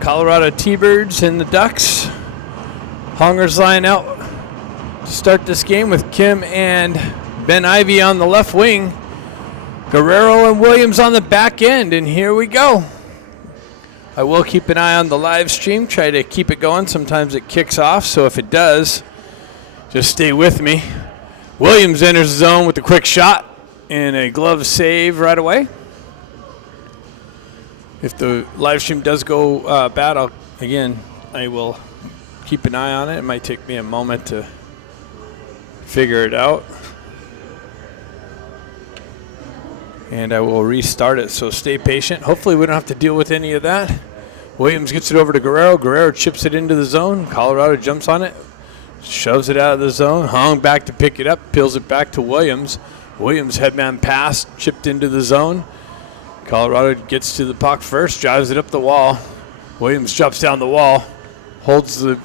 Colorado T-Birds and the Ducks. Hongers line out to start this game with Kim and Ben Ivy on the left wing. Guerrero and Williams on the back end, and here we go. I will keep an eye on the live stream, try to keep it going. Sometimes it kicks off, so if it does, just stay with me. Williams enters the zone with a quick shot and a glove save right away. If the live stream does go bad, I will keep an eye on it. It might take me a moment to figure it out. And I will restart it, so stay patient. Hopefully we don't have to deal with any of that. Williams gets it over to Guerrero. Guerrero chips it into the zone. Colorado jumps on it, shoves it out of the zone. Hong back to pick it up, peels it back to Williams. Williams headman pass, chipped into the zone. Colorado gets to the puck first, drives it up the wall. Williams drops down the wall, holds the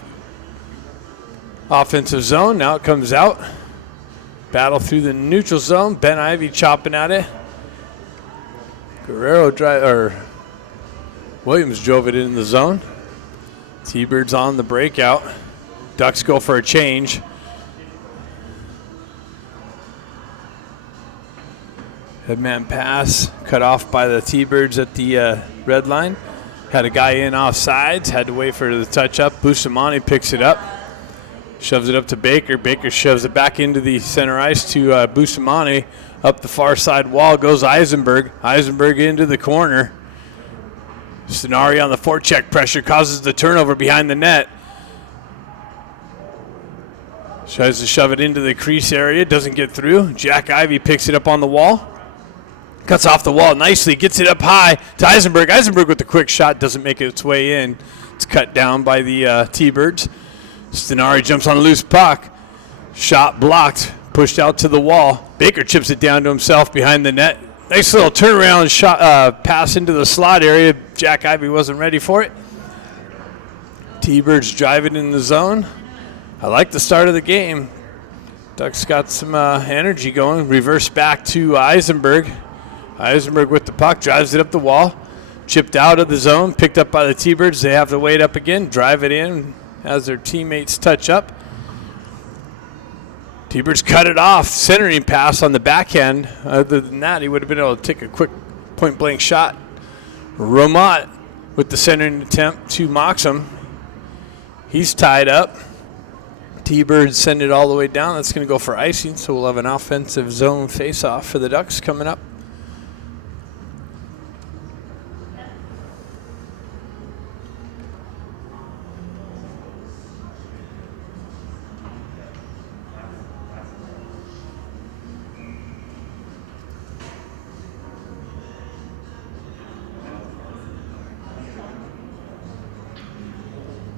offensive zone. Now it comes out. Battle through the neutral zone. Ben Ivy chopping at it. Williams drove it in the zone. T-Birds on the breakout. Ducks go for a change. Headman pass cut off by the T-Birds at the red line. Had a guy in off sides, had to wait for the touch up. Bustamante picks it up, shoves it up to Baker. Baker shoves it back into the center ice to Bustamante. Up the far side wall goes Eisenberg. Eisenberg into the corner. Stenari on the forecheck pressure causes the turnover behind the net. Tries to shove it into the crease area, doesn't get through. Jack Ivy picks it up on the wall. Cuts off the wall nicely, gets it up high to Eisenberg. Eisenberg with the quick shot, doesn't make its way in. It's cut down by the T-Birds. Stenari jumps on a loose puck. Shot blocked, pushed out to the wall. Baker chips it down to himself behind the net. Nice little turnaround shot, pass into the slot area. Jack Ivy wasn't ready for it. T-Birds drive it in the zone. I like the start of the game. Ducks got some energy going. Reverse back to Eisenberg. Eisenberg with the puck, drives it up the wall. Chipped out of the zone, picked up by the T-Birds. They have to wait up again, drive it in as their teammates touch up. T-Birds cut it off. Centering pass on the backhand. Other than that, he would have been able to take a quick point-blank shot. Romot with the centering attempt to Moxham. He's tied up. T-Birds send it all the way down. That's going to go for icing, so we'll have an offensive zone face-off for the Ducks coming up.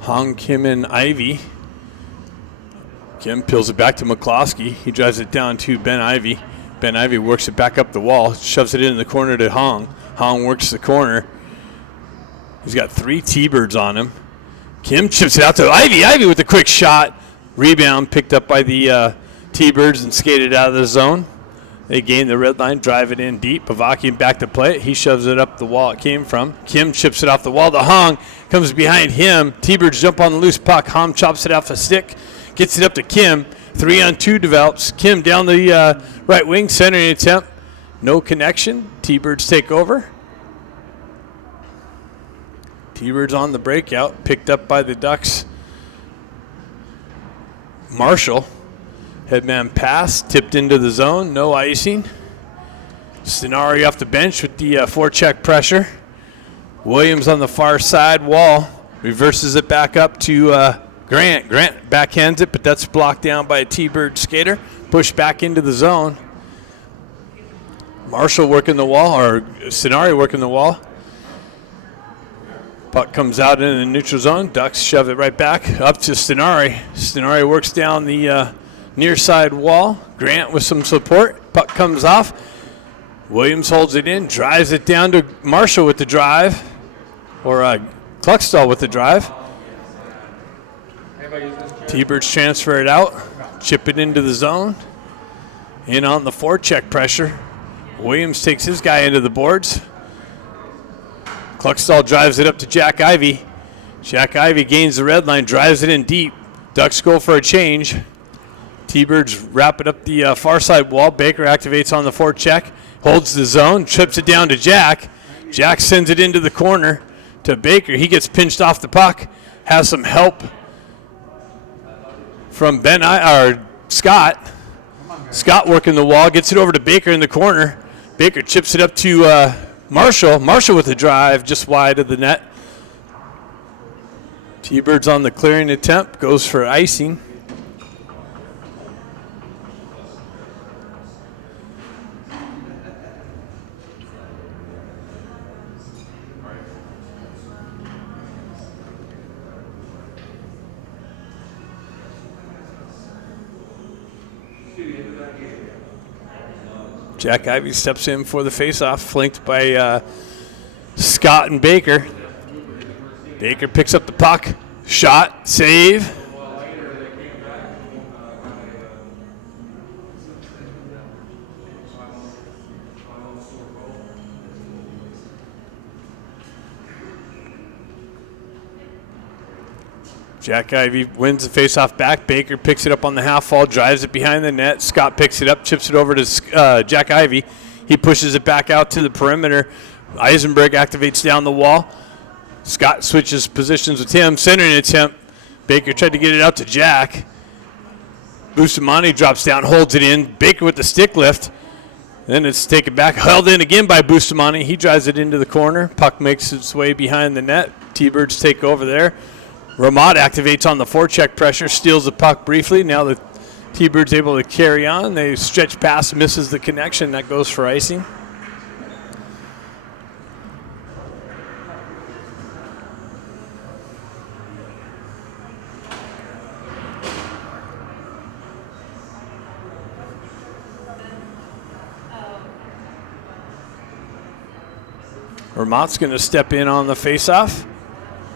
Hong, Kim, and Ivy. Kim peels it back to McCloskey. He drives it down to Ben Ivy. Ben Ivy works it back up the wall, shoves it in the corner to Hong. Hong works the corner. He's got 3 T-Birds on him. Kim chips it out to Ivy. Ivy with a quick shot. Rebound picked up by the T-Birds and skated out of the zone. They gain the red line, drive it in deep. Pavakian back to play it. He shoves it up the wall it came from. Kim chips it off the wall to Hong. Comes behind him. T-Birds jump on the loose puck. Hong chops it off a stick. Gets it up to Kim. 3-on-2 develops. Kim down the right wing. Centering attempt. No connection. T-Birds take over. T-Birds on the breakout. Picked up by the Ducks. Marshall. Headman pass, tipped into the zone, no icing. Stenari off the bench with the forecheck pressure. Williams on the far side wall, reverses it back up to Grant. Grant backhands it, but that's blocked down by a T-Bird skater. Pushed back into the zone. Marshall working the wall, or Stenari working the wall. Puck comes out in the neutral zone. Ducks shove it right back up to Stenari. Stenari works down the near side wall. Grant with some support. Puck comes off. Williams holds it in, drives it down to Marshall with the drive, or Cluckstall with the drive. T-Birds transfer it out, chip it into the zone. In on the forecheck pressure. Williams takes his guy into the boards. Cluckstall drives it up to Jack Ivy. Jack Ivy gains the red line, drives it in deep. Ducks go for a change. T-Birds wrap it up the far side wall. Baker activates on the forecheck, holds the zone, trips it down to Jack. Jack sends it into the corner to Baker. He gets pinched off the puck, has some help from Scott. Scott working the wall, gets it over to Baker in the corner. Baker chips it up to Marshall. Marshall with the drive, just wide of the net. T-Birds on the clearing attempt, goes for icing. Jack Ivy steps in for the faceoff, flanked by Scott and Baker. Baker picks up the puck. Shot, save. Jack Ivy wins the faceoff back. Baker picks it up on the half wall, drives it behind the net. Scott picks it up, chips it over to Jack Ivy. He pushes it back out to the perimeter. Eisenberg activates down the wall. Scott switches positions with him. Centering attempt. Baker tried to get it out to Jack. Bustamante drops down, holds it in. Baker with the stick lift. Then it's taken back, held in again by Bustamante. He drives it into the corner. Puck makes its way behind the net. T-Birds take over there. Ramad activates on the forecheck pressure, steals the puck briefly. Now the T-Birds able to carry on. They stretch past, misses the connection. That goes for icing. Vermont's going to step in on the faceoff.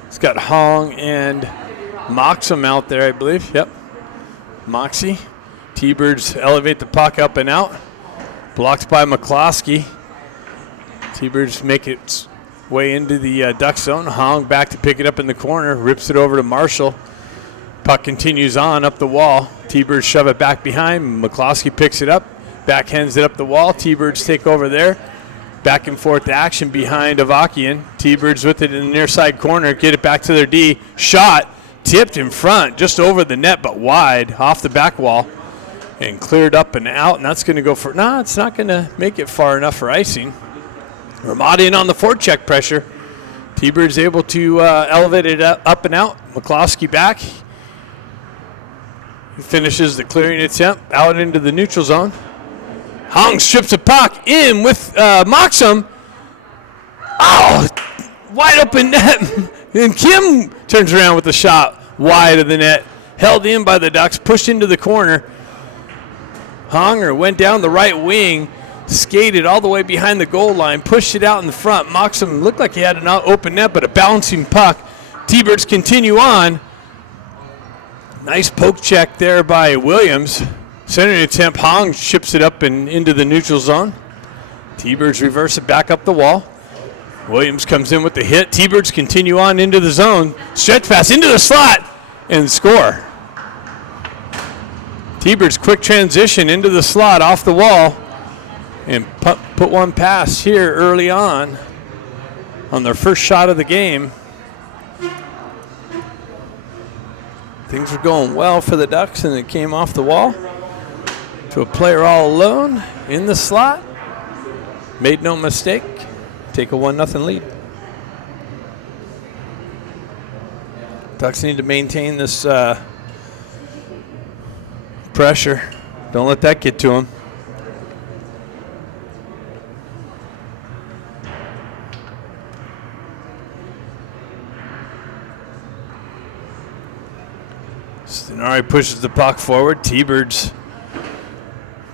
It's got Hong and Moxham out there, I believe. Yep. Moxie. T-Birds elevate the puck up and out. Blocked by McCloskey. T-Birds make its way into the duck zone. Hong back to pick it up in the corner. Rips it over to Marshall. Puck continues on up the wall. T-Birds shove it back behind. McCloskey picks it up. Backhands it up the wall. T-Birds take over there. Back and forth action behind Avakian. T-Birds with it in the near side corner. Get it back to their D. Shot. Tipped in front. Just over the net, but wide. Off the back wall. And cleared up and out. And that's going to go for... No, it's not going to make it far enough for icing. Ramada in on the forecheck pressure. T-Birds able to elevate it up and out. McCloskey back. He finishes the clearing attempt. Out into the neutral zone. Hong strips the puck in with Moxham. Oh, wide open net. And Kim turns around with the shot wide of the net. Held in by the Ducks, pushed into the corner. Honger went down the right wing, skated all the way behind the goal line, pushed it out in the front. Moxham looked like he had an open net, but a bouncing puck. T-Birds continue on. Nice poke check there by Williams. Centering attempt, Hong ships it up and into the neutral zone. T-Birds reverse it back up the wall. Williams comes in with the hit. T-Birds continue on into the zone. Stretch pass into the slot and score. T-Birds quick transition into the slot off the wall and put one past here early on their first shot of the game. Things were going well for the Ducks and it came off the wall to a player all alone in the slot. Made no mistake. Take a 1-0 lead. Ducks need to maintain this pressure. Don't let that get to them. Stenari pushes the puck forward. T-Birds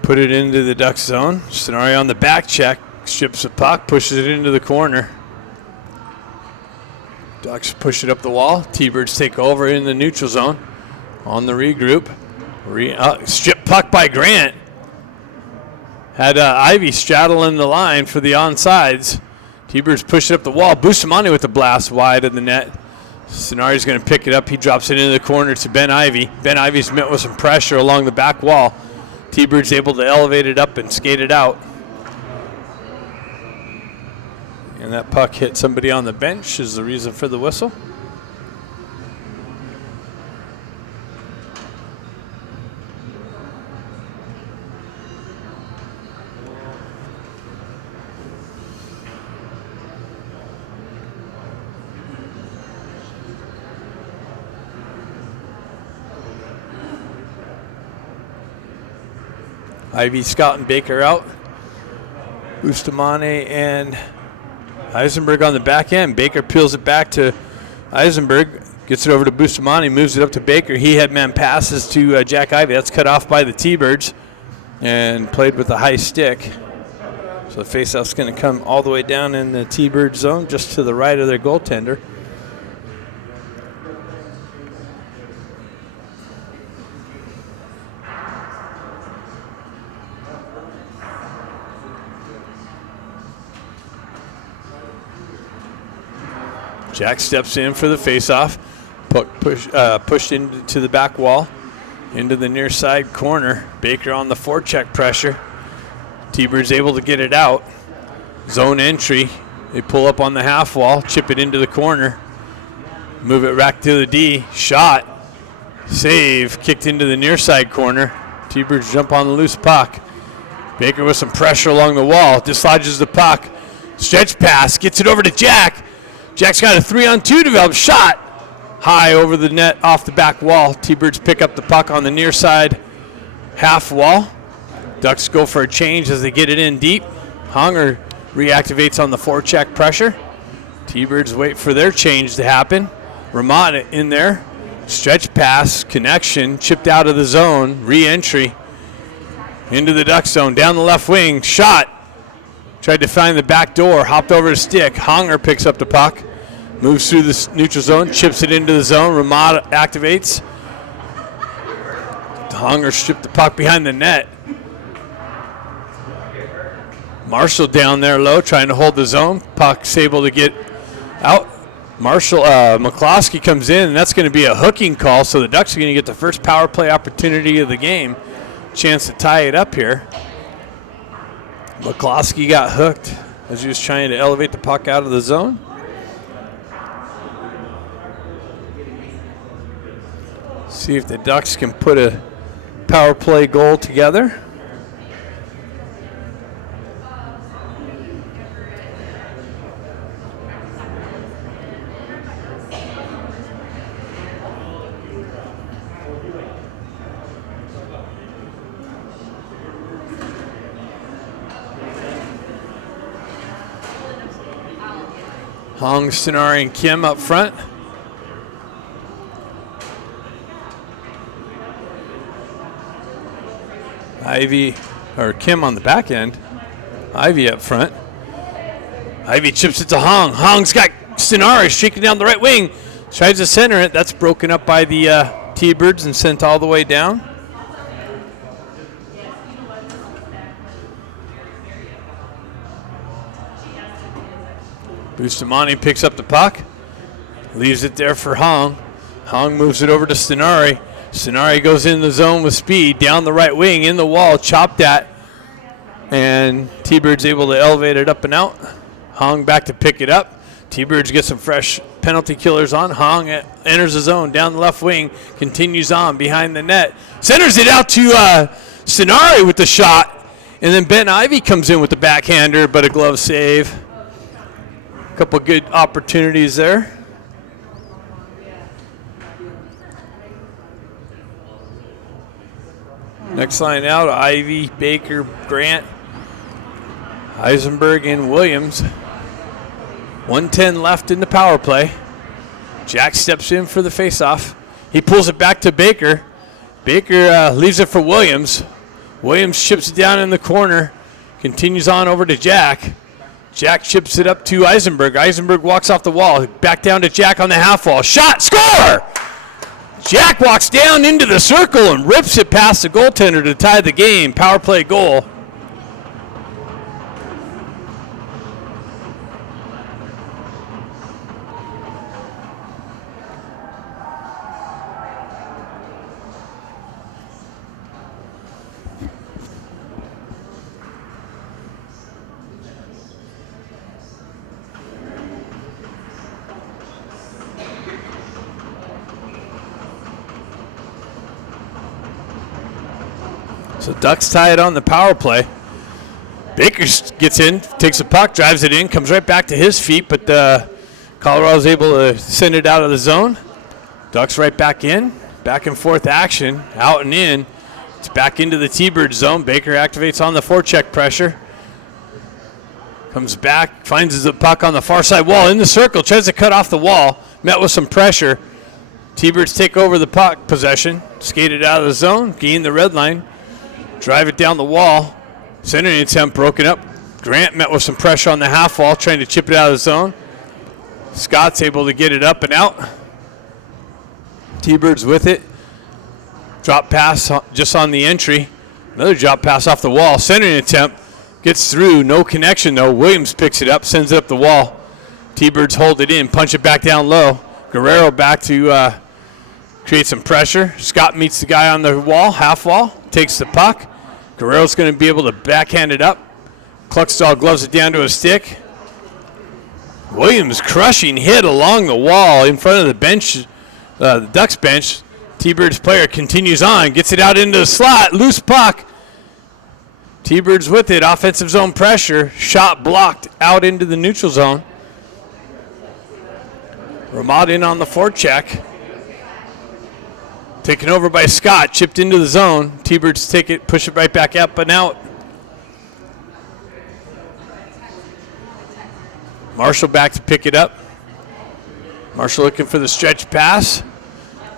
put it into the Ducks zone. Stenari on the back check. Strips the puck, pushes it into the corner. Ducks push it up the wall. T-Birds take over in the neutral zone. On the regroup. Strip puck by Grant. Had Ivy straddling the line for the onsides. T-Birds push it up the wall. Bustamante with the blast wide of the net. Sonari's going to pick it up. He drops it into the corner to Ben Ivy. Ben Ivy's met with some pressure along the back wall. T-Bird's able to elevate it up and skate it out. And that puck hit somebody on the bench is the reason for the whistle. Ivy, Scott, and Baker out. Bustamante and Eisenberg on the back end. Baker peels it back to Eisenberg, gets it over to Bustamante, moves it up to Baker. He had man passes to Jack Ivy. That's cut off by the T-Birds and played with a high stick. So the faceoff's going to come all the way down in the T-Bird zone, just to the right of their goaltender. Jack steps in for the faceoff. Puck pushed into the back wall, into the near side corner. Baker on the forecheck pressure. T-Bird's able to get it out. Zone entry. They pull up on the half wall, chip it into the corner. Move it back to the D. Shot. Save. Kicked into the near side corner. T-Birds jump on the loose puck. Baker with some pressure along the wall. Dislodges the puck. Stretch pass. Gets it over to Jack. Jack's got a 3-on-2 developed. Shot high over the net off the back wall. T-Birds pick up the puck on the near side half wall. Ducks go for a change as they get it in deep. Honger reactivates on the forecheck pressure. T-Birds wait for their change to happen. Ramada in there. Stretch pass, connection, chipped out of the zone, re-entry into the Duck zone, down the left wing, shot. Tried to find the back door, hopped over the stick. Honger picks up the puck, moves through the neutral zone, chips it into the zone. Ramada activates. Honger stripped the puck behind the net. Marshall down there low, trying to hold the zone. Puck's able to get out. McCloskey comes in, and that's going to be a hooking call, so the Ducks are going to get the first power play opportunity of the game. Chance to tie it up here. McCloskey got hooked as he was trying to elevate the puck out of the zone. See if the Ducks can put a power play goal together. Hong, Stenari, and Kim up front. Ivy, or Kim on the back end. Ivy up front. Ivy chips it to Hong. Hong's got Stenari streaking down the right wing. Tries to center it. That's broken up by the T-Birds and sent all the way down. Bustamante picks up the puck, leaves it there for Hong. Hong moves it over to Stenari. Stenari goes in the zone with speed, down the right wing, in the wall, chopped at, and T-Bird's able to elevate it up and out. Hong back to pick it up. T-Birds get some fresh penalty killers on. Hong enters the zone, down the left wing, continues on behind the net. Centers it out to Stenari with the shot, and then Ben Ivy comes in with the backhander, but a glove save. Couple good opportunities there. Next line out, Ivy, Baker, Grant, Eisenberg, and Williams. 1:10 left in the power play. Jack steps in for the faceoff. He pulls it back to Baker. Baker leaves it for Williams. Williams chips it down in the corner. Continues on over to Jack. Jack chips it up to Eisenberg. Eisenberg walks off the wall. Back down to Jack on the half wall. Shot! Score! Jack walks down into the circle and rips it past the goaltender to tie the game. Power play goal. So Ducks tie it on the power play. Baker gets in, takes the puck, drives it in, comes right back to his feet, but Colorado's able to send it out of the zone. Ducks right back in, back and forth action, out and in. It's back into the T-Bird zone. Baker activates on the forecheck pressure. Comes back, finds the puck on the far side wall, in the circle, tries to cut off the wall, met with some pressure. T-Birds take over the puck possession, skate it out of the zone, gain the red line, drive it down the wall. Centering attempt broken up. Grant met with some pressure on the half wall, trying to chip it out of the zone. Scott's able to get it up and out. T-Birds with it. Drop pass just on the entry. Another drop pass off the wall. Centering attempt gets through. No connection though. Williams picks it up, sends it up the wall. T-Birds hold it in, punch it back down low. Guerrero back to create some pressure. Scott meets the guy on the wall, half wall, takes the puck. Guerrero's going to be able to backhand it up. Kluckstall gloves it down to a stick. Williams crushing hit along the wall in front of the bench, the Ducks bench. T-Birds player continues on, gets it out into the slot, loose puck. T-Birds with it, offensive zone pressure, shot blocked out into the neutral zone. Ramad in on the forecheck. Taken over by Scott, chipped into the zone. T-Birds take it, push it right back up and out. Marshall back to pick it up. Marshall looking for the stretch pass.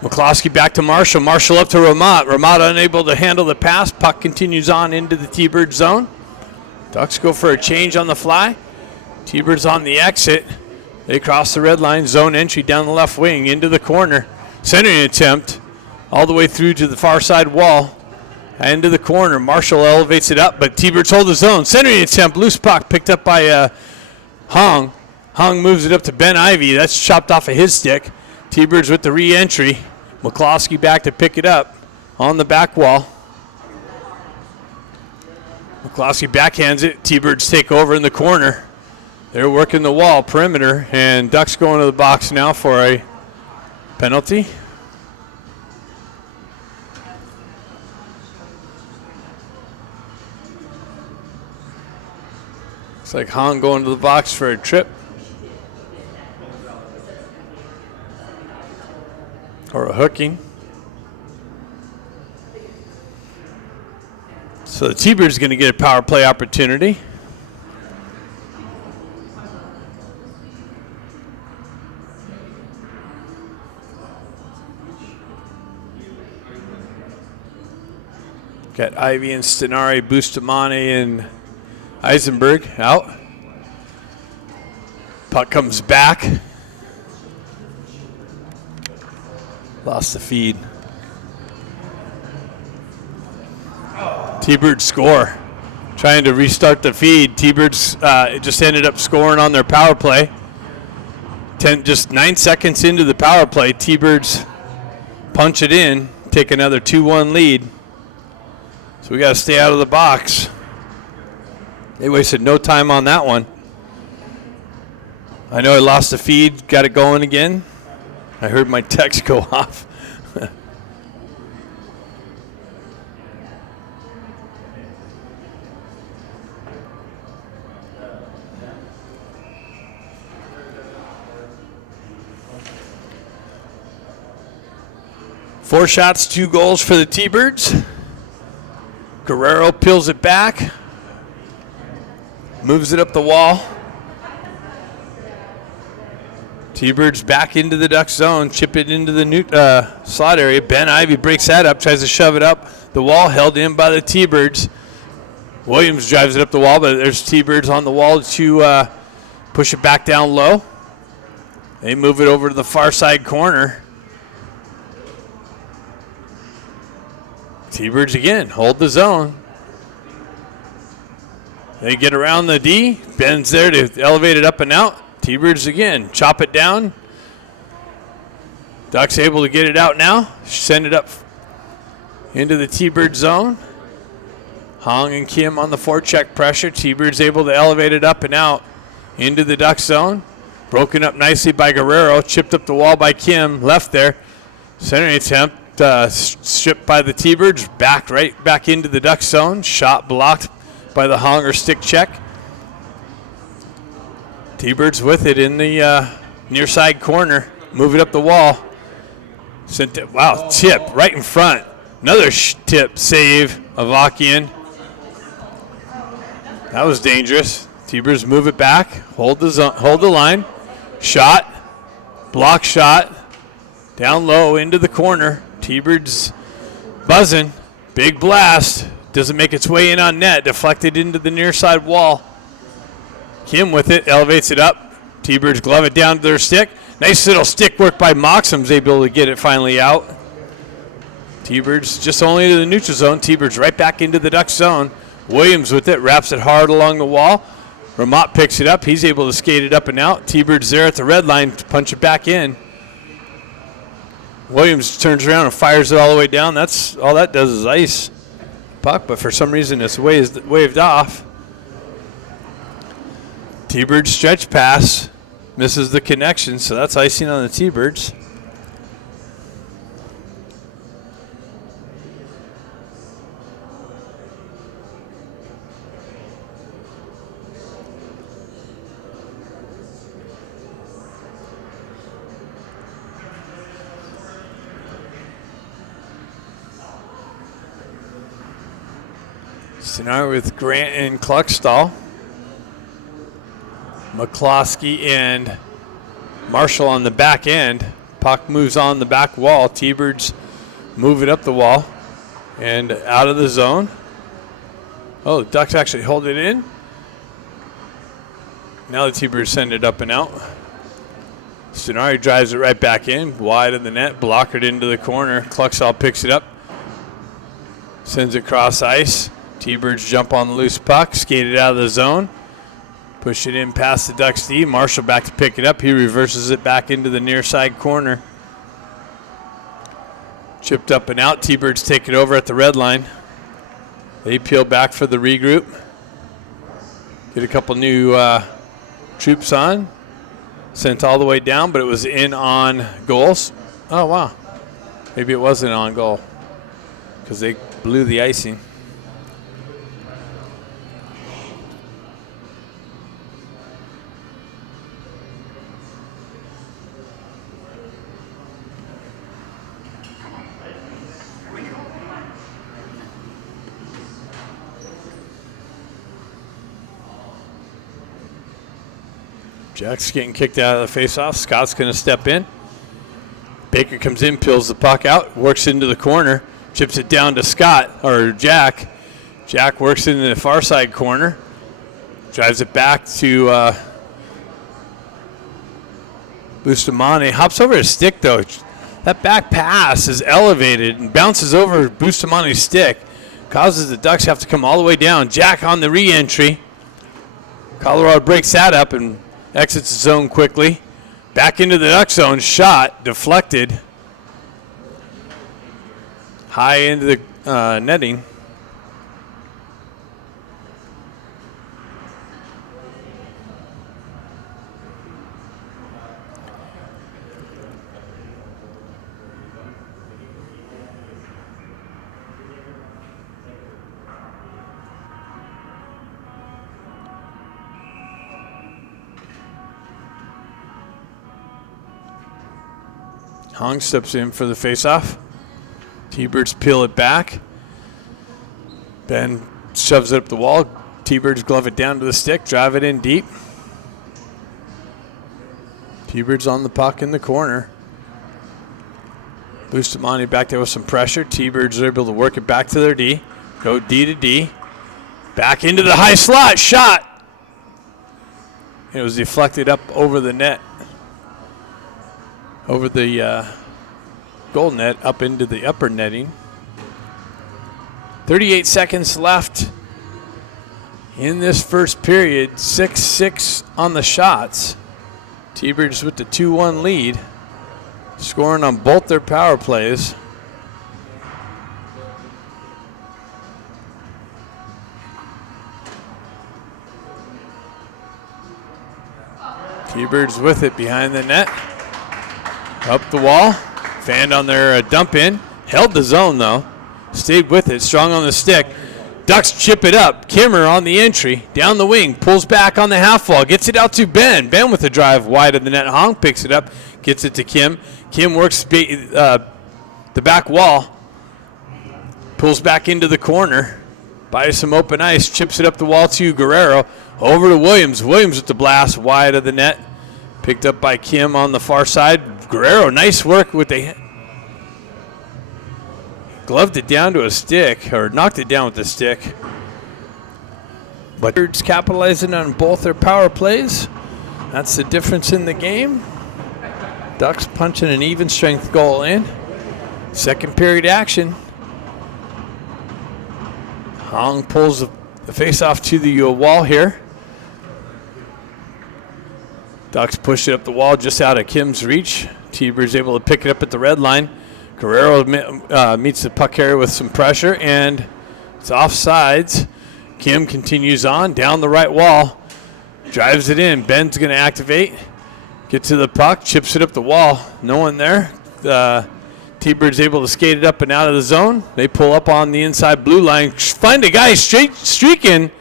McCloskey back to Marshall. Marshall up to Ramad. Ramad unable to handle the pass. Puck continues on into the T-Bird zone. Ducks go for a change on the fly. T-Birds on the exit. They cross the red line. Zone entry down the left wing into the corner. Centering attempt. All the way through to the far side wall. Into the corner. Marshall elevates it up, but T-Birds hold the zone. Centering attempt. Loose puck picked up by Hong. Hong moves it up to Ben Ivy. That's chopped off of his stick. T-Birds with the re-entry. McCloskey back to pick it up on the back wall. McCloskey backhands it. T-Birds take over in the corner. They're working the wall, perimeter, and Ducks going to the box now for a penalty. Looks like Hong going to the box for a trip. Or a hooking. So the T-Birds going to get a power play opportunity. Got Ivy and Stenari, Bustamante and Eisenberg out. Puck comes back. Lost the feed. T-Birds score. Trying to restart the feed. T-Birds just ended up scoring on their power play. Just 9 seconds into the power play, T-Birds punch it in, take another 2-1 lead. So we got to stay out of the box. They wasted no time on that one. I know I lost the feed, got it going again. I heard my text go off. Four shots, 2 goals for the T-Birds. Guerrero peels it back. Moves it up the wall. T-Birds back into the Duck zone. Chip it into the slot area. Ben Ivy breaks that up. Tries to shove it up the wall. Held in by the T-Birds. Williams drives it up the wall, but there's T-Birds on the wall to push it back down low. They move it over to the far side corner. T-Birds again. Hold the zone. They get around the D. Ben's there to elevate it up and out. T-Birds again. Chop it down. Ducks able to get it out now. Send it up into the T-Bird zone. Hong and Kim on the forecheck pressure. T-Birds able to elevate it up and out into the Duck zone. Broken up nicely by Guerrero. Chipped up the wall by Kim. Left there. Centering attempt. stripped by the T-Birds, right back into the Duck zone. Shot blocked by the Honger stick check. T-Birds with it in the near side corner. Move it up the wall. Tip right in front. Another tip save of Akian. That was dangerous. T-Birds move it back. Hold the line. Shot. Block shot. Down low into the corner. T-Birds buzzing. Big blast. Doesn't make its way in on net. Deflected into the near side wall. Kim with it. Elevates it up. T-Birds glove it down to their stick. Nice little stick work by Moxham's able to get it finally out. T-Birds just only to the neutral zone. T-Birds right back into the Duck zone. Williams with it. Wraps it hard along the wall. Ramat picks it up. He's able to skate it up and out. T-Birds there at the red line to punch it back in. Williams turns around and fires it all the way down. That's all that does is ice puck, but for some reason it's waved off. T-Birds stretch pass. Misses the connection, so that's icing on the T-Birds. Scenario with Grant and Kluckstall. McCloskey and Marshall on the back end. Puck moves on the back wall. T-Birds move it up the wall and out of the zone. Oh, the Ducks actually hold it in. Now the T-Birds send it up and out. Scenari drives it right back in, wide of the net, blockered into the corner. Kluckstall picks it up, sends it cross ice. T-Birds jump on the loose puck, skate it out of the zone, push it in past the Ducks D. Marshall back to pick it up. He reverses it back into the near side corner. Chipped up and out. T-Birds take it over at the red line. They peel back for the regroup. Get a couple new troops on. Sent all the way down, but it was in on goals. Oh, wow. Maybe it wasn't on goal because they blew the icing. Jack's getting kicked out of the faceoff. Scott's going to step in. Baker comes in, peels the puck out, works into the corner, chips it down to Scott, or Jack. Jack works into the far side corner, drives it back to Bustamante. Hops over his stick, though. That back pass is elevated and bounces over Bustamante's stick. Causes the Ducks have to come all the way down. Jack on the re-entry. Colorado breaks that up and exits the zone quickly. Back into the Duck zone. Shot. Deflected. High into the netting. Hong steps in for the faceoff. T-Birds peel it back. Ben shoves it up the wall. T-Birds glove it down to the stick, drive it in deep. T-Birds on the puck in the corner. Bustamante back there with some pressure. T-Birds are able to work it back to their D. Go D to D. Back into the high slot. Shot. It was deflected up over the net. Over the goal net, up into the upper netting. 38 seconds left in this first period. 6-6 on the shots. T-Birds with the 2-1 lead, scoring on both their power plays. T-Birds with it behind the net. Up the wall, fanned on their dump in, Held the zone, though. Stayed with it. Strong on the stick. Ducks chip it up. Kimmer on the entry. Down the wing. Pulls back on the half wall. Gets it out to Ben. Ben with the drive wide of the net. Hong picks it up. Gets it to Kim. Kim works the back wall. Pulls back into the corner. Buys some open ice. Chips it up the wall to Guerrero. Over to Williams. Williams with the blast wide of the net. Picked up by Kim on the far side. Guerrero, nice work with the... Gloved it down to a stick, or knocked it down with the stick. But it's capitalizing on both their power plays. That's the difference in the game. Ducks punching an even strength goal in. Second period action. Hong pulls the face off to the wall here. Ducks push it up the wall just out of Kim's reach. T-Bird's able to pick it up at the red line. Guerrero meets the puck carrier with some pressure, and it's offsides. Kim continues on down the right wall. Drives it in. Ben's going to activate. Get to the puck. Chips it up the wall. No one there. T-Bird's able to skate it up and out of the zone. They pull up on the inside blue line. Find a guy streaking,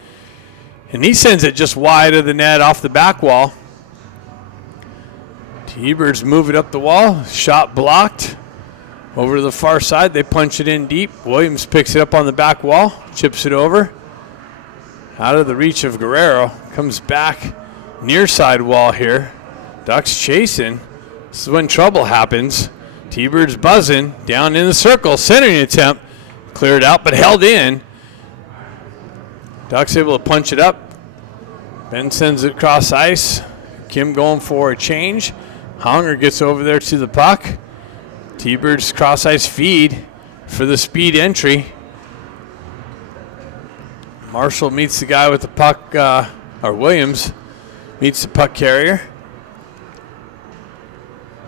and he sends it just wide of the net off the back wall. T-Birds move it up the wall. Shot blocked. Over to the far side, they punch it in deep. Williams picks it up on the back wall, chips it over. Out of the reach of Guerrero. Comes back near side wall here. Ducks chasing. This is when trouble happens. T-Bird's buzzing. Down in the circle. Centering attempt. Cleared out, but held in. Ducks able to punch it up. Ben sends it across ice. Kim going for a change. Honger gets over there to the puck. T-Bird's cross ice feed for the speed entry. Marshall meets the guy with the puck, or Williams meets the puck carrier.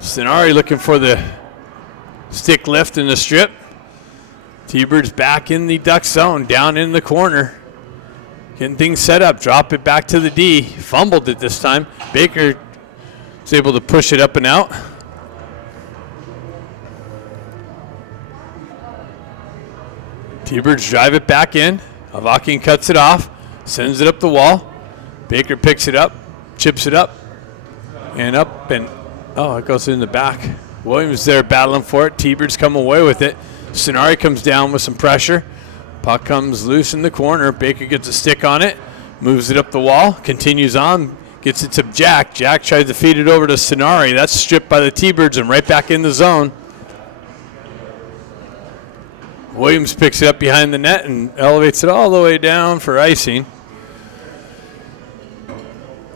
Stenari looking for the stick lift in the strip. T-Bird's back in the Duck zone, down in the corner. Getting things set up, drop it back to the D. Fumbled it this time. Baker is able to push it up and out. T-Birds drive it back in. Avakian cuts it off, sends it up the wall. Baker picks it up, chips it up, and it goes in the back. Williams there battling for it. T-Birds come away with it. Stenari comes down with some pressure. Puck comes loose in the corner. Baker gets a stick on it, moves it up the wall, continues on, gets it to Jack. Jack tries to feed it over to Stenari. That's stripped by the T-Birds and right back in the zone. Williams picks it up behind the net and elevates it all the way down for icing.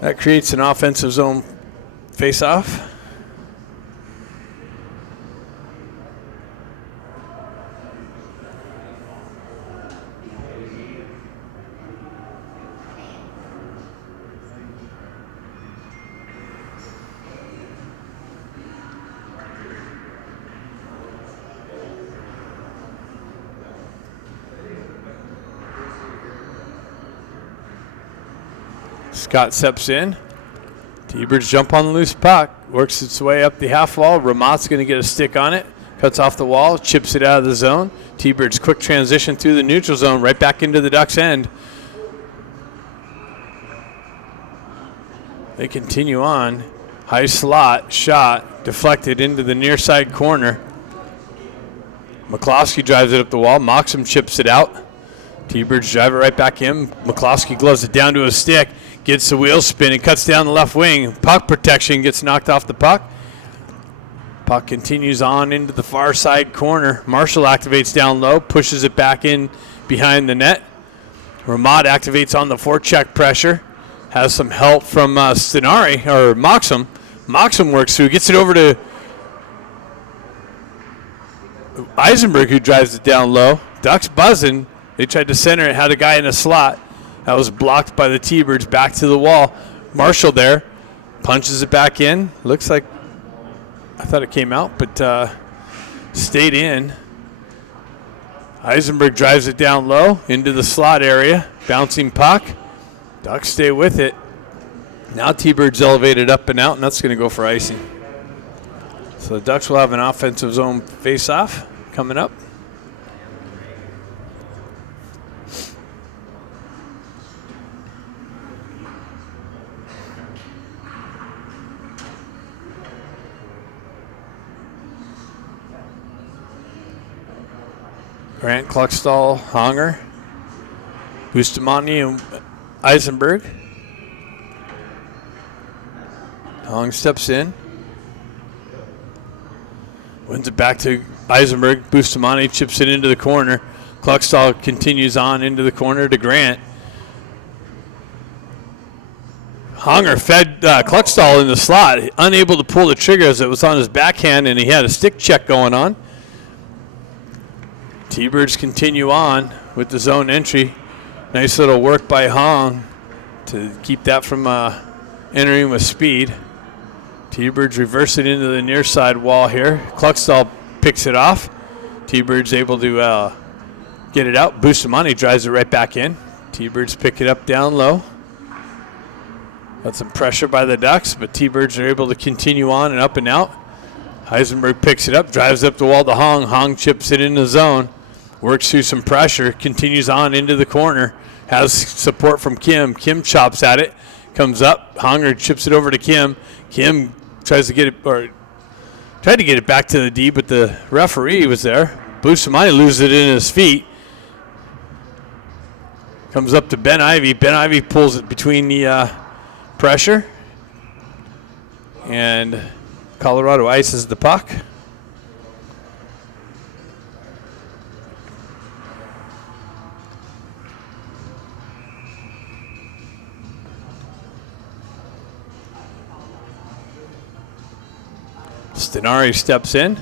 That creates an offensive zone face-off. Scott steps in. T-Birds jump on the loose puck. Works its way up the half wall. Ramat's going to get a stick on it. Cuts off the wall. Chips it out of the zone. T-Birds quick transition through the neutral zone. Right back into the Ducks' end. They continue on. High slot. Shot. Deflected into the near side corner. McCloskey drives it up the wall. Moxham chips it out. T-Birds drive it right back in. McCloskey gloves it down to a stick. Gets the wheel spin and cuts down the left wing. Puck protection gets knocked off the puck. Puck continues on into the far side corner. Marshall activates down low, pushes it back in behind the net. Ramat activates on the forecheck pressure. Has some help from Stenari, or Moxham. Moxham works through, gets it over to Eisenberg, who drives it down low. Ducks buzzing. They tried to center it, had a guy in a slot. That was blocked by the T-Birds back to the wall. Marshall there punches it back in. Looks like, I thought it came out, but stayed in. Eisenberg drives it down low into the slot area. Bouncing puck. Ducks stay with it. Now T-Birds elevated up and out, and that's going to go for icing. So the Ducks will have an offensive zone face-off coming up. Grant, Kluckstall, Honger, Bustamante, and Eisenberg. Hong steps in. Wins it back to Eisenberg. Bustamante chips it into the corner. Kluckstall continues on into the corner to Grant. Honger fed Kluckstall in the slot, unable to pull the trigger as it was on his backhand, and he had a stick check going on. T-Birds continue on with the zone entry. Nice little work by Hong to keep that from entering with speed. T-Birds reverse it into the near side wall here. Kluckstall picks it off. T-Birds able to get it out. Bustamante drives it right back in. T-Birds pick it up down low. Got some pressure by the Ducks, but T-Birds are able to continue on and up and out. Heisenberg picks it up, drives up the wall to Hong. Hong chips it in the zone. Works through some pressure, continues on into the corner. Has support from Kim. Kim chops at it, comes up. Honger chips it over to Kim. Kim tries to get it, or tried to get it back to the D, but the referee was there. Bustamante loses it in his feet. Comes up to Ben Ivy. Ben Ivy pulls it between the pressure. And Colorado ices the puck. Stenari steps in.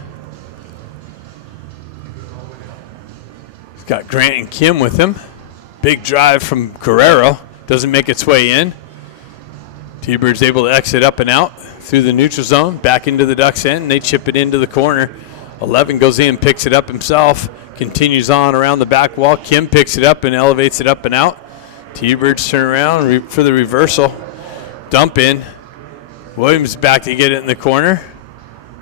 He's got Grant and Kim with him. Big drive from Guerrero. Doesn't make its way in. T-Bird's able to exit up and out through the neutral zone, back into the Ducks' end, and they chip it into the corner. 11 goes in, picks it up himself, continues on around the back wall. Kim picks it up and elevates it up and out. T-Birds turn around for the reversal. Dump in. Williams back to get it in the corner.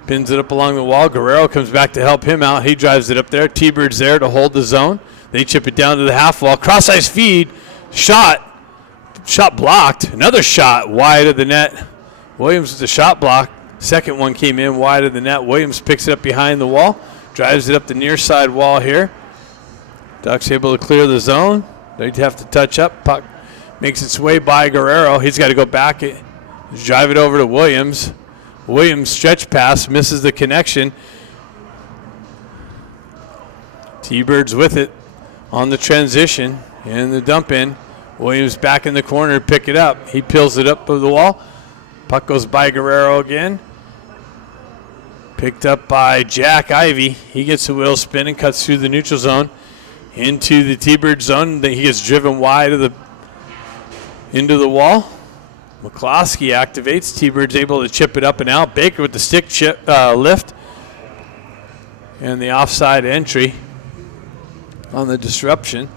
Pins it up along the wall. Guerrero comes back to help him out. He drives it up there. T-Bird's there to hold the zone. They chip it down to the half wall. Cross-ice feed. Shot blocked. Another shot wide of the net. Williams with the shot block. Second one came in wide of the net. Williams picks it up behind the wall. Drives it up the near side wall here. Ducks able to clear the zone. They'd have to touch up. Puck makes its way by Guerrero. He's got to go back. Drive it over to Williams. Williams stretch pass, misses the connection. T-Birds with it on the transition and the dump in. Williams back in the corner, pick it up. He peels it up to the wall. Puck goes by Guerrero again. Picked up by Jack Ivy. He gets a wheel spin and cuts through the neutral zone into the T-Bird zone. Then he gets driven wide of into the wall. McCloskey activates. T-Bird's able to chip it up and out. Baker with the stick lift. And the offside entry on the disruption.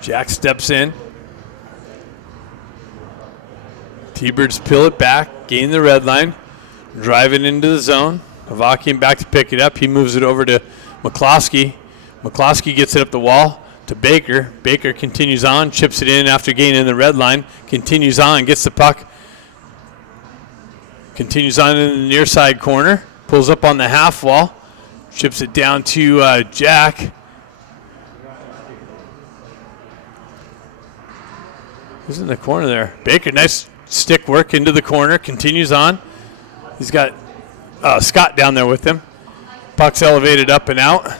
Jack steps in. T-Birds peel it back, gain the red line, drive it into the zone. Avakian back to pick it up. He moves it over to McCloskey. McCloskey gets it up the wall to Baker. Baker continues on, chips it in after gaining the red line. Continues on, gets the puck. Continues on in the near side corner. Pulls up on the half wall. Chips it down to Jack. Who's in the corner there? Baker, nice stick work into the corner. Continues on. He's got Scott down there with him. Puck's elevated up and out.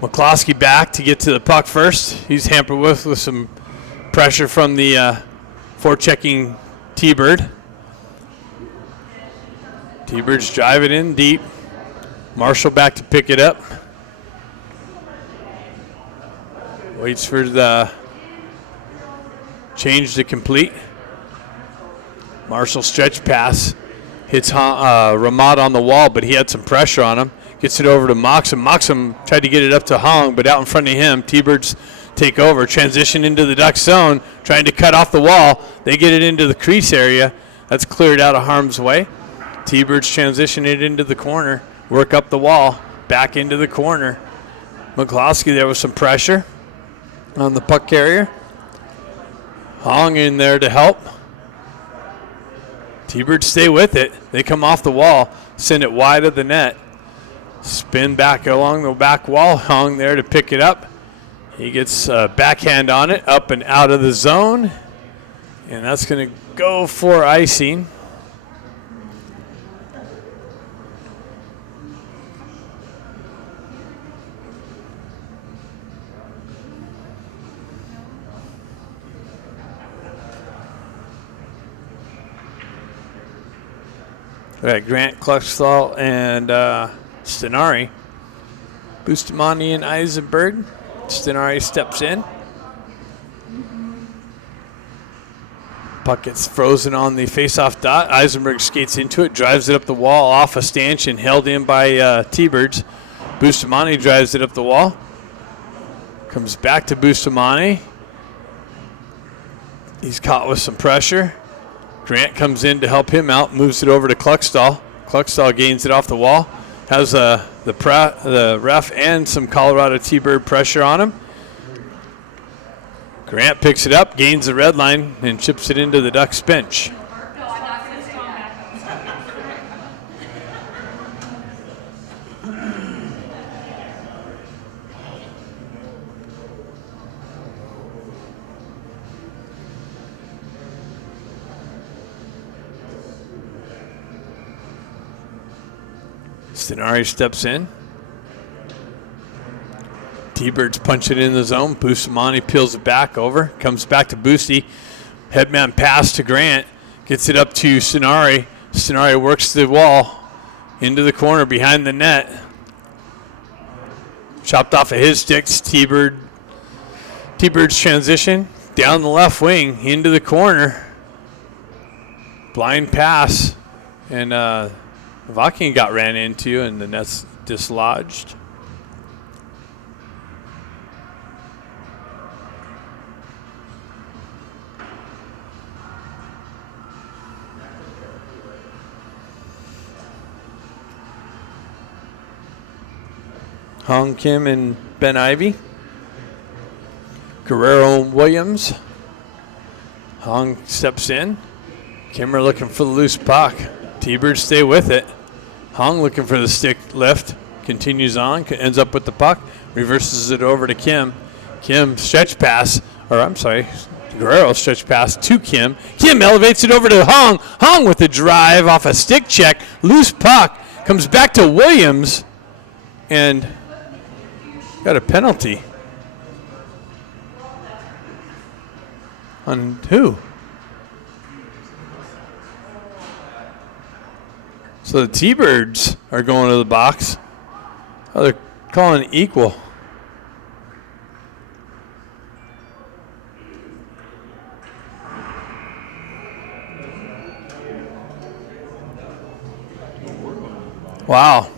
McCloskey back to get to the puck first. He's hampered with some pressure from the forechecking T-Bird. T-Birds drive it in deep. Marshall back to pick it up. Waits for the change to complete. Marshall stretch pass. Hits Ramad on the wall, but he had some pressure on him. Gets it over to Moxham. Moxham tried to get it up to Hong, but out in front of him, T-Birds take over. Transition into the Duck zone, trying to cut off the wall. They get it into the crease area. That's cleared out of harm's way. T-Birds transition it into the corner, work up the wall, back into the corner. McCloskey there with some pressure on the puck carrier. Hong in there to help. T-Birds stay with it. They come off the wall, send it wide of the net. Spin back along the back wall. Hong there to pick it up. He gets a backhand on it, up and out of the zone. And that's going to go for icing. We got Grant, Kluxthal, and Stenari. Bustamante and Eisenberg. Stenari steps in. Puck gets frozen on the face-off dot. Eisenberg skates into it, drives it up the wall off a stanchion, held in by T-Birds. Bustamante drives it up the wall. Comes back to Bustamante. He's caught with some pressure. Grant comes in to help him out, moves it over to Kluxthal. Kluxthal gains it off the wall. Has the ref and some Colorado T-Bird pressure on him. Grant picks it up, gains the red line, and chips it into the Ducks bench. Stenari steps in. T-Birds punch it in the zone. Bustamante peels it back over. Comes back to Boosty. Headman pass to Grant. Gets it up to Stenari. Stenari works the wall into the corner behind the net. Chopped off of his sticks. T-Birds transition down the left wing into the corner. Blind pass. And Vakin got ran into and the net's dislodged. Hong Kim and Ben Ivy. Guerrero and Williams. Hong steps in. Kimmer looking for the loose puck. T-Birds stay with it. Hong looking for the stick lift. Continues on. Ends up with the puck. Reverses it over to Kim. Kim stretch pass. Guerrero stretch pass to Kim. Kim elevates it over to Hong. Hong with the drive off a stick check. Loose puck. Comes back to Williams. And got a penalty. On who? So the T-Birds are going to the box. Oh, they're calling it equal. Wow.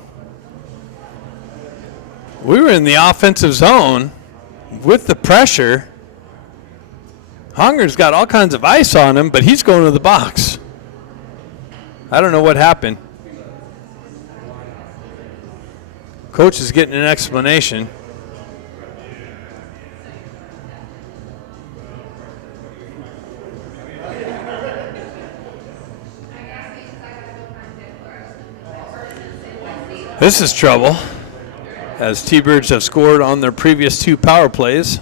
We were in the offensive zone with the pressure. Honger's got all kinds of ice on him, but he's going to the box. I don't know what happened. Coach is getting an explanation. This is trouble, as T-Birds have scored on their previous 2 power plays.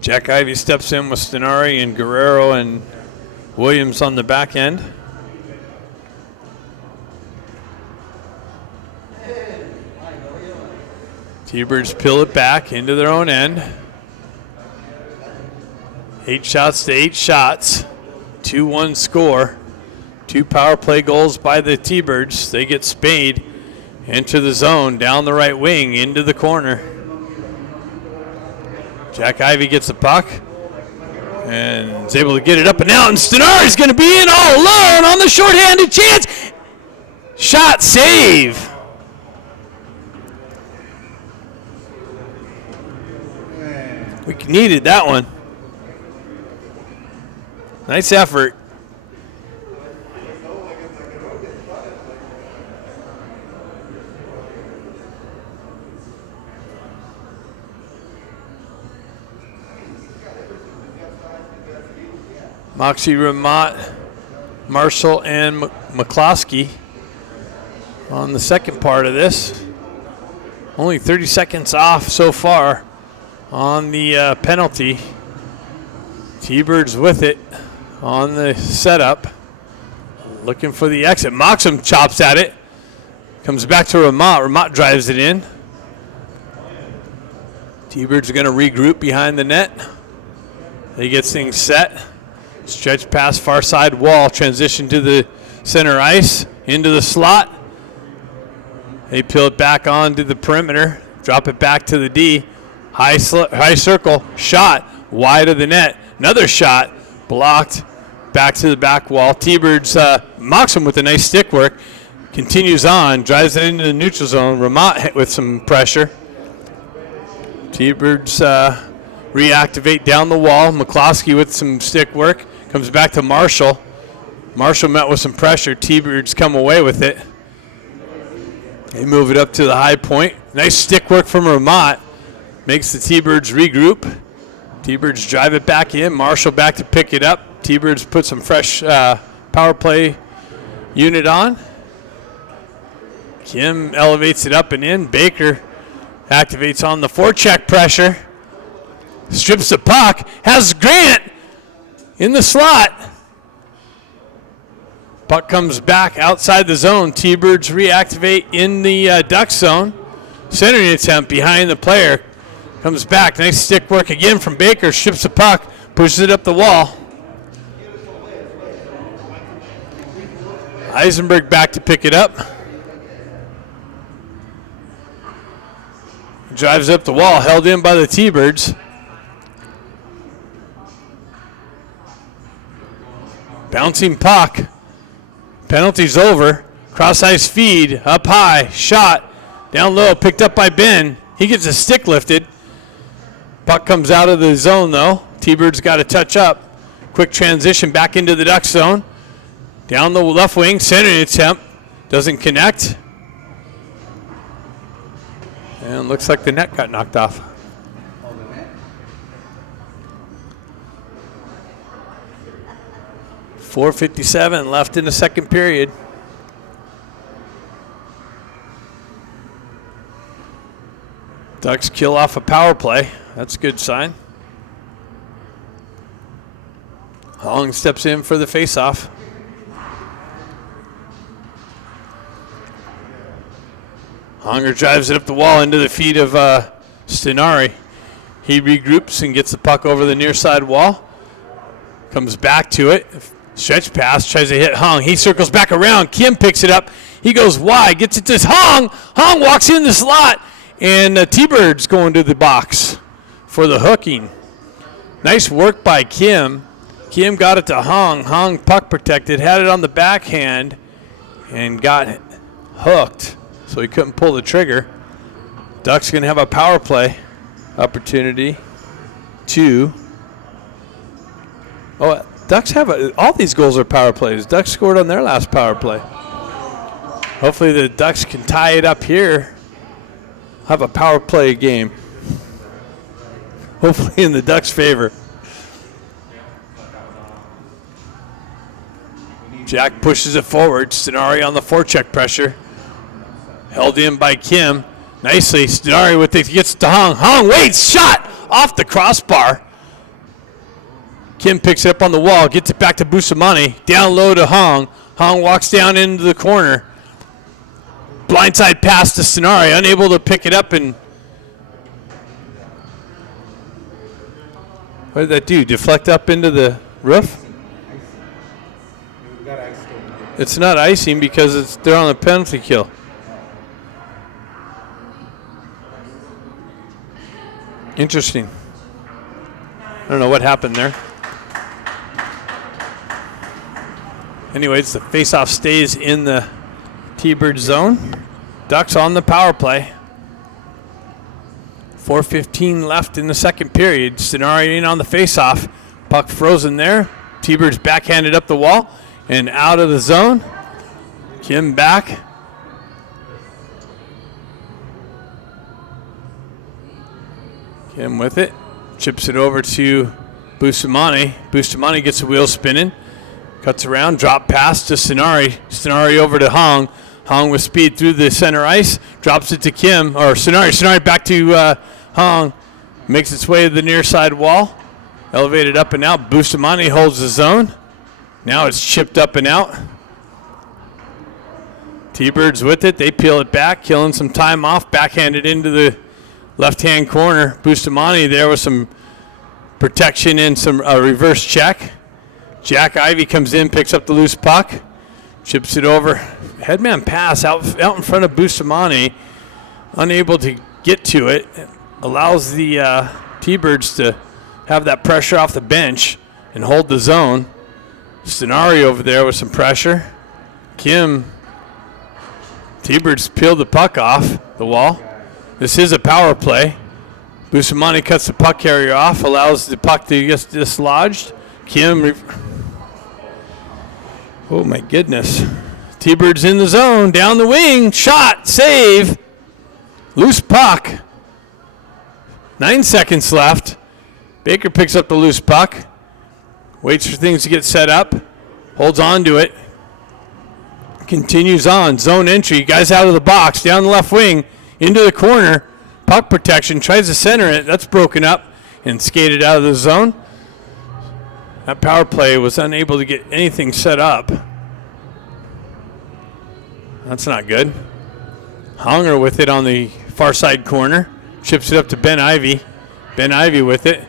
Jack Ivey steps in with Stenari and Guerrero and Williams on the back end. T-Birds peel it back into their own end. 8 shots to 8 shots. 2-1 score. 2 power play goals by the T-Birds. They get spade into the zone, down the right wing, into the corner. Jack Ivey gets the puck and is able to get it up and out, and Stenari's going to be in all alone on the shorthanded chance. Shot save. We needed that one. Nice effort. Moxie, Ramat, Marshall, and McCloskey on the second part of this. Only 30 seconds off so far on the penalty. T-Birds with it on the setup. Looking for the exit. Moxham chops at it. Comes back to Ramat. Ramat drives it in. T-Birds are going to regroup behind the net. He gets things set. Stretch past far side wall. Transition to the center ice. Into the slot. They peel it back onto the perimeter. Drop it back to the D. High circle. Shot. Wide of the net. Another shot. Blocked. Back to the back wall. T-Birds, Moxham with a nice stick work. Continues on. Drives it into the neutral zone. Ramat hit with some pressure. T-Birds reactivate down the wall. McCloskey with some stick work. Comes back to Marshall. Marshall met with some pressure. T-Birds come away with it. They move it up to the high point. Nice stick work from Ramat. Makes the T-Birds regroup. T-Birds drive it back in. Marshall back to pick it up. T-Birds put some fresh power play unit on. Kim elevates it up and in. Baker activates on the forecheck pressure. Strips the puck. Has Grant in the slot. Puck comes back outside the zone. T-Birds reactivate in the Duck zone. Centering attempt behind the player. Comes back. Nice stick work again from Baker. Strips the puck. Pushes it up the wall. Eisenberg back to pick it up. Drives up the wall. Held in by the T-Birds. Bouncing puck. Penalty's over. Cross ice feed. Up high. Shot. Down low. Picked up by Ben. He gets a stick lifted. Puck comes out of the zone though. T-Birds got to touch up. Quick transition back into the Duck zone. Down the left wing. Centering attempt. Doesn't connect. And looks like the net got knocked off. 4:57 left in the second period. Ducks kill off a power play. That's a good sign. Hong steps in for the faceoff. Honger drives it up the wall into the feet of Stenari. He regroups and gets the puck over the near side wall. Comes back to it. Stretch pass, tries to hit Hong. He circles back around. Kim picks it up. He goes wide, gets it to Hong. Hong walks in the slot, and T-Bird's going to the box for the hooking. Nice work by Kim. Kim got it to Hong. Hong puck protected, had it on the backhand, and got it hooked, so he couldn't pull the trigger. Ducks going to have a power play opportunity. Ducks have all these goals are power plays. Ducks scored on their last power play. Hopefully the Ducks can tie it up here. Have a power play game. Hopefully in the Ducks' favor. Jack pushes it forward. Stenari on the forecheck pressure. Held in by Kim. Nicely. Stenari with it. Gets to Hong. Hong waits. Shot off the crossbar. Kim picks it up on the wall. Gets it back to Bustamante. Down low to Hong. Hong walks down into the corner. Blindside pass to Stenari. Unable to pick it up, and what did that do? Deflect up into the roof? It's not icing because they're on a penalty kill. Interesting. I don't know what happened there. Anyways, the face-off stays in the T-Bird zone. Ducks on the power play. 4:15 left in the second period. Stenari in on the face-off. Puck frozen there. T-Birds backhanded up the wall and out of the zone. Kim back. Kim with it. Chips it over to Bustamante. Bustamante gets the wheels spinning. Cuts around, drop pass to Stenari. Stenari over to Hong. Hong with speed through the center ice. Drops it to Kim, or Stenari. Stenari back to Hong. Makes its way to the near side wall. Elevated up and out. Bustamante holds the zone. Now it's chipped up and out. T-Birds with it. They peel it back, killing some time off. Backhanded into the left-hand corner. Bustamante there with some protection and some reverse check. Jack Ivey comes in, picks up the loose puck, chips it over. Headman pass out in front of Bustamante, unable to get to it. Allows the T-Birds to have that pressure off the bench and hold the zone. Stenari over there with some pressure. Kim, T-Birds peeled the puck off the wall. This is a power play. Bustamante cuts the puck carrier off, allows the puck to get dislodged. Kim, oh my goodness. T-Birds in the zone, down the wing, shot, save. Loose puck. 9 seconds left. Baker picks up the loose puck. Waits for things to get set up. Holds on to it. Continues on. Zone entry. Guys out of the box. Down the left wing. Into the corner. Puck protection. Tries to center it. That's broken up and skated out of the zone. That power play was unable to get anything set up. That's not good. Honger with it on the far side corner. Chips it up to Ben Ivey. Ben Ivey with it.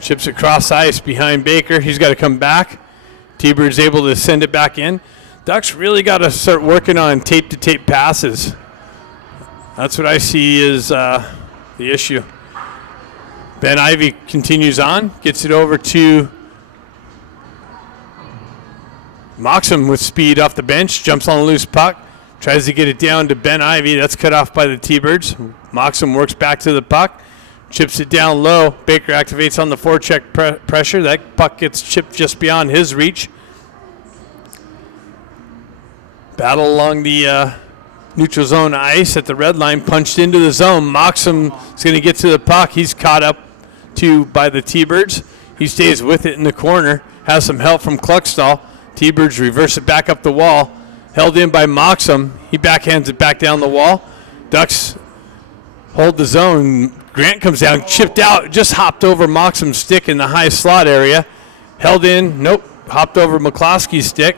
Chips it across ice behind Baker. He's got to come back. T-Bird's able to send it back in. Ducks really got to start working on tape-to-tape passes. That's what I see is the issue. Ben Ivey continues on. Gets it over to Moxham with speed off the bench. Jumps on a loose puck. Tries to get it down to Ben Ivey. That's cut off by the T-Birds. Moxham works back to the puck. Chips it down low. Baker activates on the forecheck pressure. That puck gets chipped just beyond his reach. Battle along the neutral zone ice at the red line. Punched into the zone. Moxham is going to get to the puck. He's caught up to by the T-Birds. He stays with it in the corner. Has some help from Kluckstall. T-Birds reverse it back up the wall. Held in by Moxham. He backhands it back down the wall. Ducks hold the zone. Grant comes down, chipped out, just hopped over Moxham's stick in the high slot area. Held in, nope, hopped over McCloskey's stick.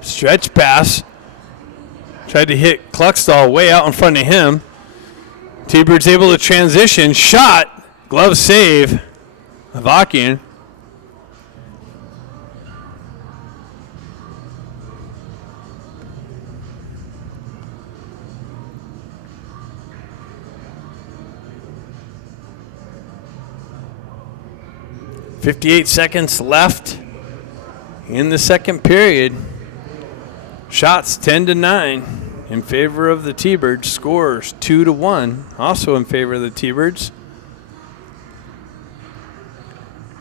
Stretch pass. Tried to hit Kluckstall way out in front of him. T-Bird's able to transition. Shot. Glove save. Avakian. .58 seconds left in the second period. Shots 10-9 in favor of the T-Birds. Scores 2-1, also in favor of the T-Birds.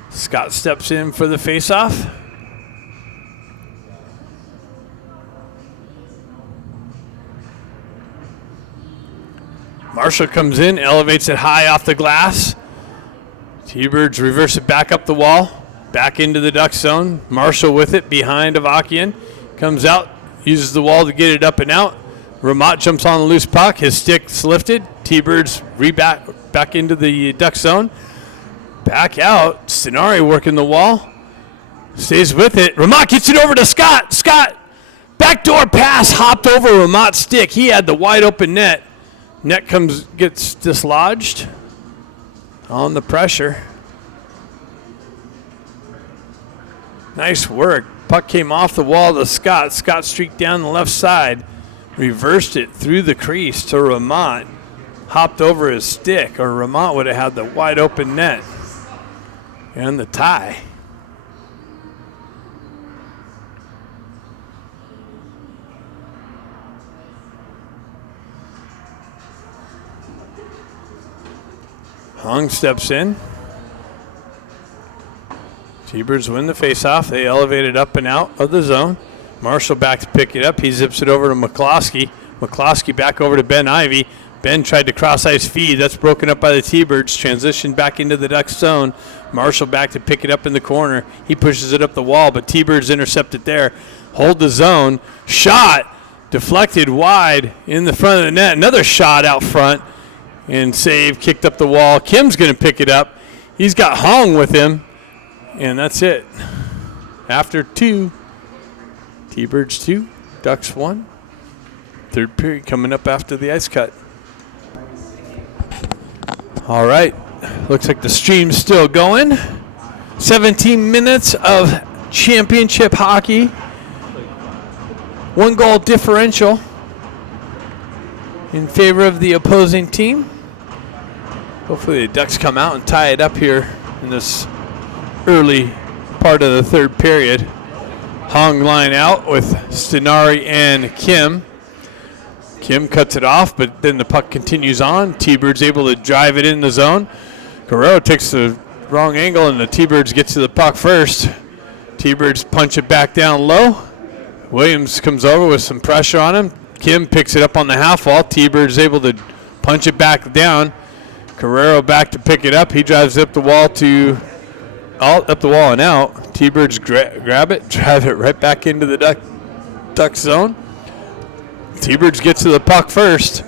Scott steps in for the faceoff. Marshall comes in, elevates it high off the glass. T-Birds reverse it back up the wall, back into the Duck zone. Marshall with it behind Avakian. Comes out, uses the wall to get it up and out. Ramat jumps on the loose puck. His stick's lifted. T-Birds back into the Duck zone. Back out. Stenari working the wall. Stays with it. Ramat gets it over to Scott. Scott, backdoor pass, hopped over Ramat's stick. He had the wide open net. Net gets dislodged. On the pressure. Nice work. Puck came off the wall to Scott. Scott streaked down the left side. Reversed it through the crease to Ramat. hopped over his stick, or Ramont would have had the wide open net and the tie. Hung steps in. T-Birds win the faceoff. They elevate it up and out of the zone. Marshall back to pick it up. He zips it over to McCloskey. McCloskey back over to Ben Ivy. Ben tried to cross ice feed. That's broken up by the T-Birds. Transition back into the Ducks zone. Marshall back to pick it up in the corner. He pushes it up the wall, but T-Birds intercept it there. Hold the zone. Shot deflected wide in the front of the net. Another shot out front. And save, kicked up the wall. Kim's going to pick it up. He's got Hong with him. And that's it. After 2, T-Birds 2, Ducks 1. Third period coming up after the ice cut. All right. Looks like the stream's still going. 17 minutes of championship hockey. 1 goal differential in favor of the opposing team. Hopefully the Ducks come out and tie it up here in this early part of the third period. Hong line out with Stenari and Kim. Kim cuts it off, but then the puck continues on. T-Birds able to drive it in the zone. Guerrero takes the wrong angle, and the T-Birds get to the puck first. T-Birds punch it back down low. Williams comes over with some pressure on him. Kim picks it up on the half wall. T-Birds able to punch it back down. Guerrero back to pick it up. He drives up the wall up the wall and out. T-Birds grab it, drive it right back into the Duck zone. T-Birds get to the puck first.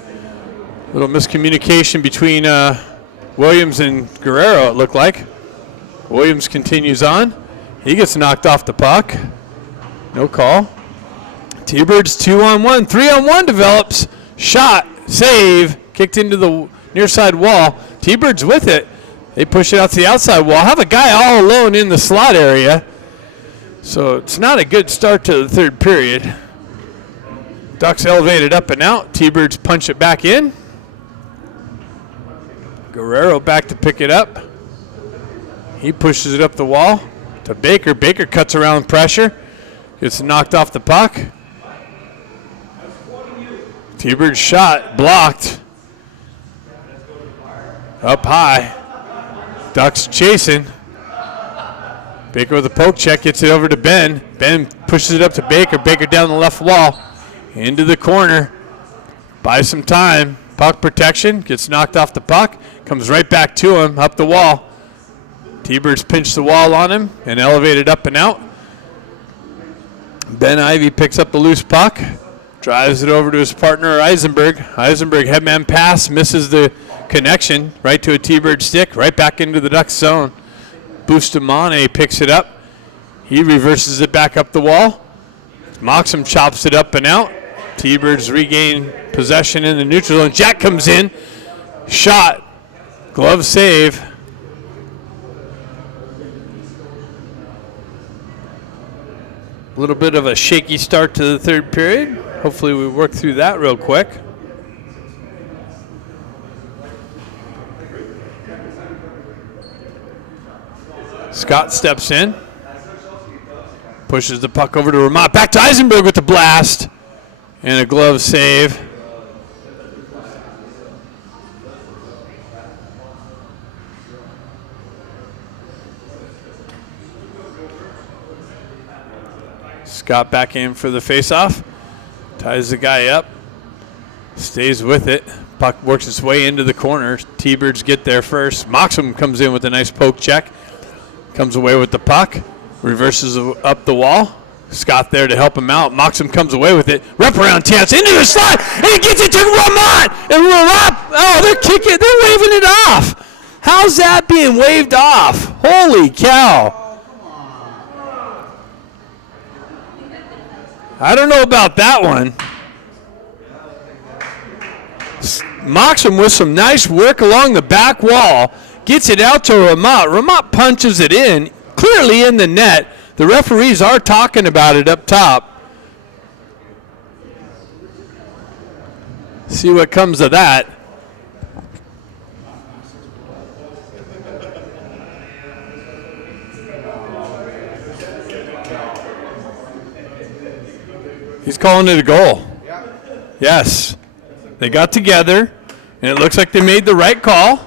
Little miscommunication between Williams and Guerrero, it looked like. Williams continues on. He gets knocked off the puck. No call. T-Birds 2-on-1. 3-on-1 develops. Shot. Save. Kicked into the near side wall. T-Birds with it. They push it out to the outside wall. Have a guy all alone in the slot area. So it's not a good start to the third period. Ducks elevated up and out. T-Birds punch it back in. Guerrero back to pick it up. He pushes it up the wall to Baker. Baker cuts around pressure. Gets knocked off the puck. T-Birds shot blocked. Up high. Ducks chasing. Baker with a poke check, gets it over to Ben. Ben pushes it up to Baker. Baker down the left wall. Into the corner. Buys some time. Puck protection. Gets knocked off the puck. Comes right back to him. Up the wall. T-Birds pinch the wall on him and elevate it up and out. Ben Ivy picks up the loose puck. Drives it over to his partner Eisenberg. Eisenberg headman pass. Misses the connection. Right to a T-Bird stick. Right back into the Ducks zone. Bustamante picks it up. He reverses it back up the wall. Moxham chops it up and out. T-Birds regain possession in the neutral zone. Jack comes in. Shot. Glove save. A little bit of a shaky start to the third period. Hopefully we work through that real quick. Scott steps in. Pushes the puck over to Ramont. Back to Eisenberg with the blast. And a glove save. Scott back in for the faceoff. Ties the guy up. Stays with it. Puck works its way into the corner. T-Birds get there first. Moxham comes in with a nice poke check. Comes away with the puck. Reverses up the wall. Scott there to help him out. Moxham comes away with it. Wraparound chance into the slot. And he gets it to Ramont. And Ramont, they're kicking. They're waving it off. How's that being waved off? Holy cow. I don't know about that one. Moxham with some nice work along the back wall. Gets it out to Ramont. Ramont punches it in. Clearly in the net. The referees are talking about it up top. See what comes of that. He's calling it a goal. Yes. They got together, and it looks like they made the right call.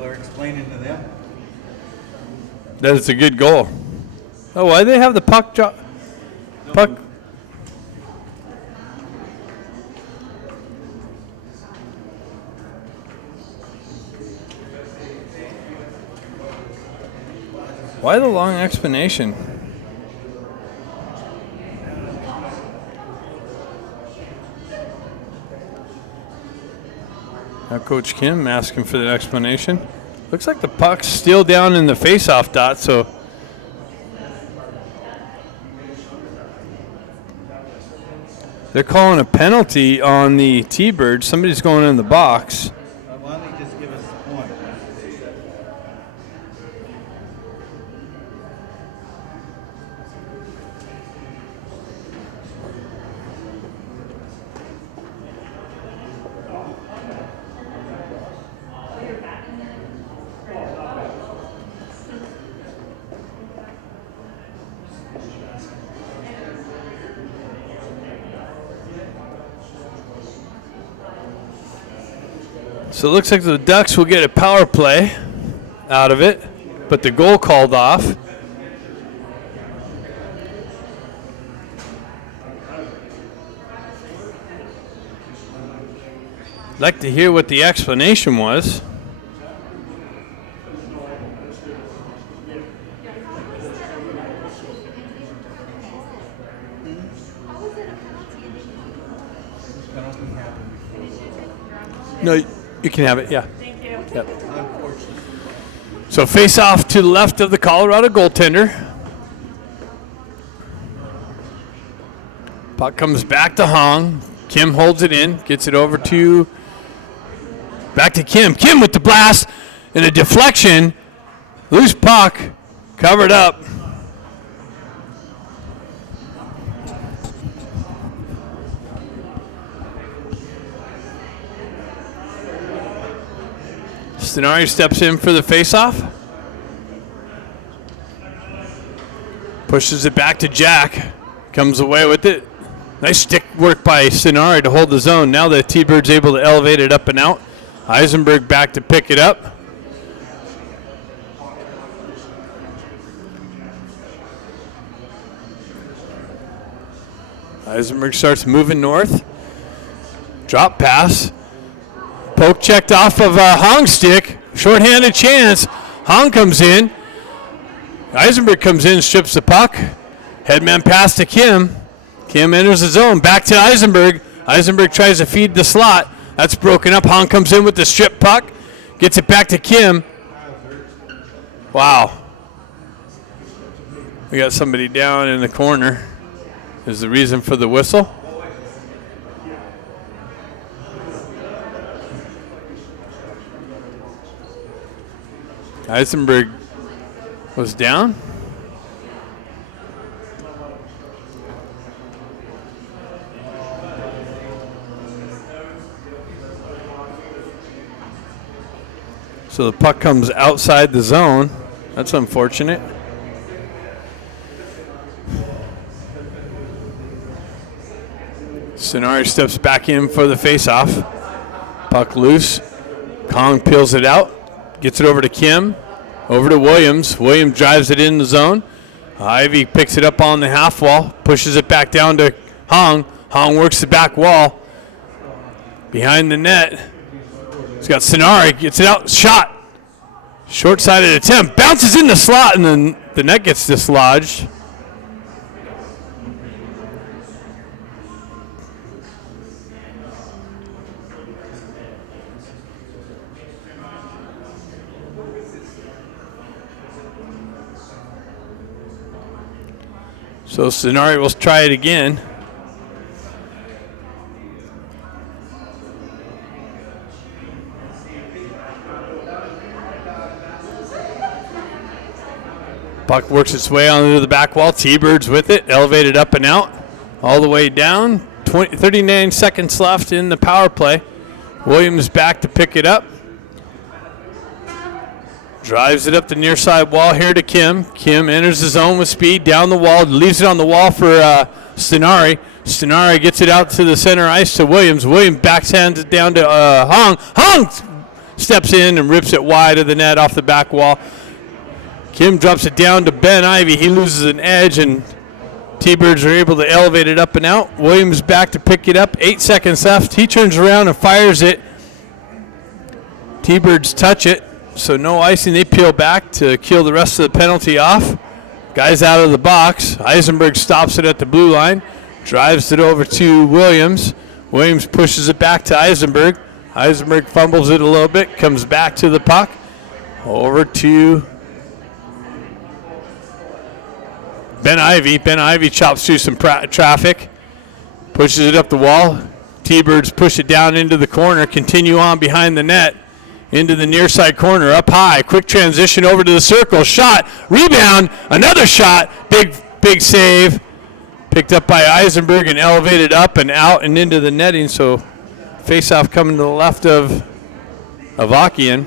They're explaining to them. That is a good goal. Oh, why do they have the puck drop? Puck. Why the long explanation? Now Coach Kim asking for the explanation. Looks like the puck's still down in the face-off dot, so they're calling a penalty on the T-Bird. Somebody's going in the box. Why don't they just give us the point? So it looks like the Ducks will get a power play out of it, but the goal called off. I'd like to hear what the explanation was. No, you can have it, yeah. Thank you. Yep. So face off to the left of the Colorado goaltender. Puck comes back to Hong. Kim holds it in, gets it over to, back to Kim. Kim with the blast and a deflection. Loose puck, covered up. Stenari steps in for the faceoff. Pushes it back to Jack. Comes away with it. Nice stick work by Stenari to hold the zone. Now the T-Bird's able to elevate it up and out. Eisenberg back to pick it up. Eisenberg starts moving north. Drop pass. Poke checked off of Hong's stick. Shorthanded chance. Hong comes in. Eisenberg comes in, strips the puck. Headman pass to Kim. Kim enters the zone. Back to Eisenberg. Eisenberg tries to feed the slot. That's broken up. Hong comes in with the strip puck. Gets it back to Kim. Wow. We got somebody down in the corner. Is the reason for the whistle. Eisenberg was down. So the puck comes outside the zone. That's unfortunate. Stenari steps back in for the faceoff. Puck loose. Kong peels it out. Gets it over to Kim. Over to Williams. Williams drives it in the zone. Ivy picks it up on the half wall. Pushes it back down to Hong. Hong works the back wall. Behind the net. He's got Stenari. Gets it out. Shot. Short-sided attempt. Bounces in the slot, and then the net gets dislodged. So Stenari will try it again. Puck works its way onto the back wall. T-Birds with it, elevated up and out, all the way down. 39 seconds left in the power play. Williams back to pick it up. Drives it up the near side wall here to Kim. Kim enters the zone with speed, down the wall, leaves it on the wall for Stenari. Stenari gets it out to the center ice to Williams. Williams backhands it down to Hong. Hong steps in and rips it wide of the net off the back wall. Kim drops it down to Ben Ivy. He loses an edge, and T-Birds are able to elevate it up and out. Williams back to pick it up. 8 seconds left. He turns around and fires it. T-Birds touch it, so no icing. They peel back to kill the rest of the penalty off. Guys out of the box. Eisenberg stops it at the blue line. Drives it over to Williams. Williams pushes it back to Eisenberg. Eisenberg fumbles it a little bit. Comes back to the puck. Over to Ben Ivy. Ben Ivy chops through some traffic, pushes it up the wall. T-Birds push it down into the corner, continue on behind the net, into the near side corner, up high. Quick transition over to the circle. Shot, rebound, another shot. Big save. Picked up by Eisenberg and elevated up and out and into the netting. So face-off coming to the left of Avakian.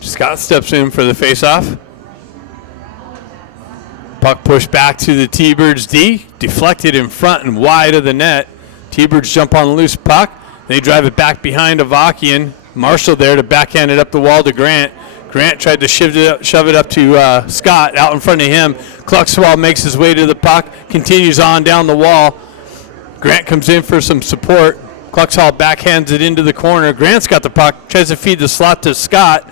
Scott steps in for the faceoff. Puck pushed back to the T-Birds D. Deflected in front and wide of the net. T-Birds jump on the loose puck. They drive it back behind Avakian. Marshall there to backhand it up the wall to Grant. Grant tried to shove it up to Scott out in front of him. Kluxwall makes his way to the puck. Continues on down the wall. Grant comes in for some support. Kluxwall backhands it into the corner. Grant's got the puck. Tries to feed the slot to Scott.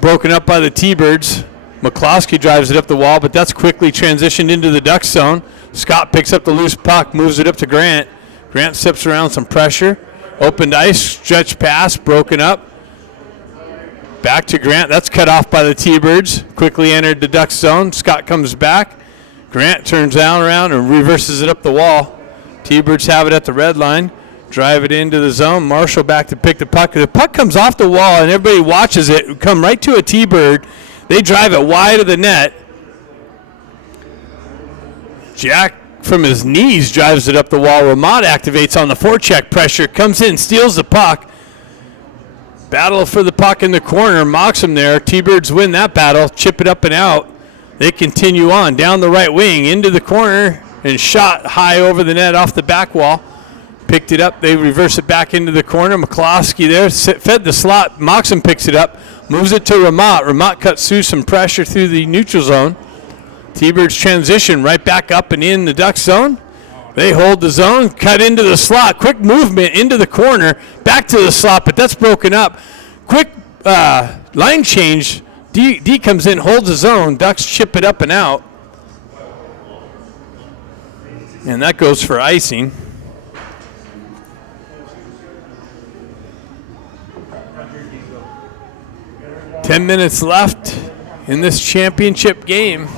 Broken up by the T-Birds. McCloskey drives it up the wall, but that's quickly transitioned into the Ducks zone. Scott picks up the loose puck, moves it up to Grant. Grant steps around some pressure. Opened ice, stretch pass, broken up. Back to Grant. That's cut off by the T-Birds. Quickly entered the Ducks zone. Scott comes back. Grant turns around and reverses it up the wall. T-Birds have it at the red line. Drive it into the zone. Marshall back to pick the puck. The puck comes off the wall, and everybody watches it come right to a T-Bird. They drive it wide of the net. Jack, from his knees, drives it up the wall. Ramat activates on the forecheck pressure. Comes in, steals the puck. Battle for the puck in the corner. Mocks him there. T-Birds win that battle. Chip it up and out. They continue on down the right wing into the corner and shot high over the net off the back wall. Picked it up. They reverse it back into the corner. McCloskey there fed the slot. Moxon picks it up. Moves it to Ramat. Ramat cuts through some pressure through the neutral zone. T-Birds transition right back up and in the Duck zone. They hold the zone. Cut into the slot. Quick movement into the corner. Back to the slot, but that's broken up. Quick line change. D comes in, holds the zone. Ducks chip it up and out. And that goes for icing. 10 minutes left in this championship game.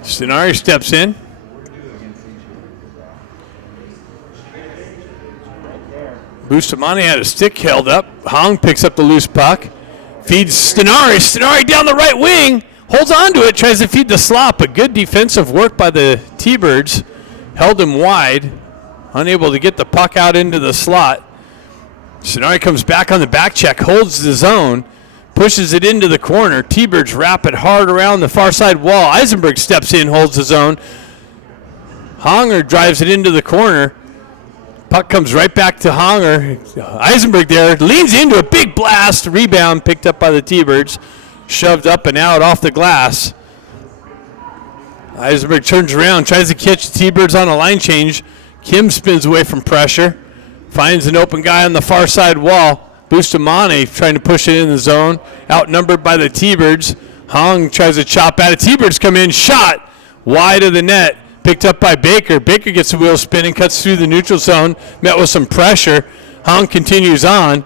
Stenari steps in. Bustamante had a stick held up. Hong picks up the loose puck. Feeds Stenari. Stenari down the right wing. Holds on to it, tries to feed the slot, but good defensive work by the T-Birds. Held him wide, unable to get the puck out into the slot. Stenari comes back on the back check, holds the zone, pushes it into the corner. T-Birds wrap it hard around the far side wall. Eisenberg steps in, holds the zone. Honger drives it into the corner. Puck comes right back to Honger. Eisenberg there, leans into a big blast. Rebound picked up by the T-Birds. Shoved up and out off the glass. Eisenberg turns around, tries to catch the T-Birds on a line change. Kim spins away from pressure, finds an open guy on the far side wall. Bustamante trying to push it in the zone, outnumbered by the T-Birds. Hong tries to chop at it. T-Birds come in, shot wide of the net, picked up by Baker. Baker gets the wheel spinning, cuts through the neutral zone, met with some pressure. Hong continues on.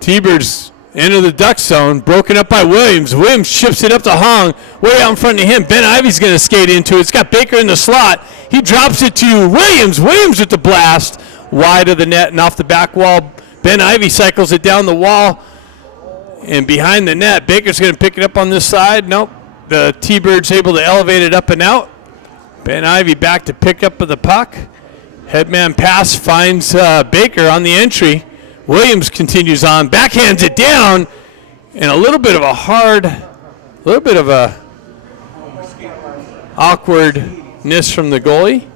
T-Birds enter the duck zone, broken up by Williams. Williams chips it up to Hong, way out in front of him. Ben Ivy's going to skate into it. It's got Baker in the slot. He drops it to Williams. Williams with the blast, wide of the net and off the back wall. Ben Ivy cycles it down the wall and behind the net. Baker's going to pick it up on this side. Nope. The T-Bird's able to elevate it up and out. Ben Ivy back to pick up of the puck. Headman pass finds Baker on the entry. Williams continues on, backhands it down, and a little bit of a awkwardness from the goalie.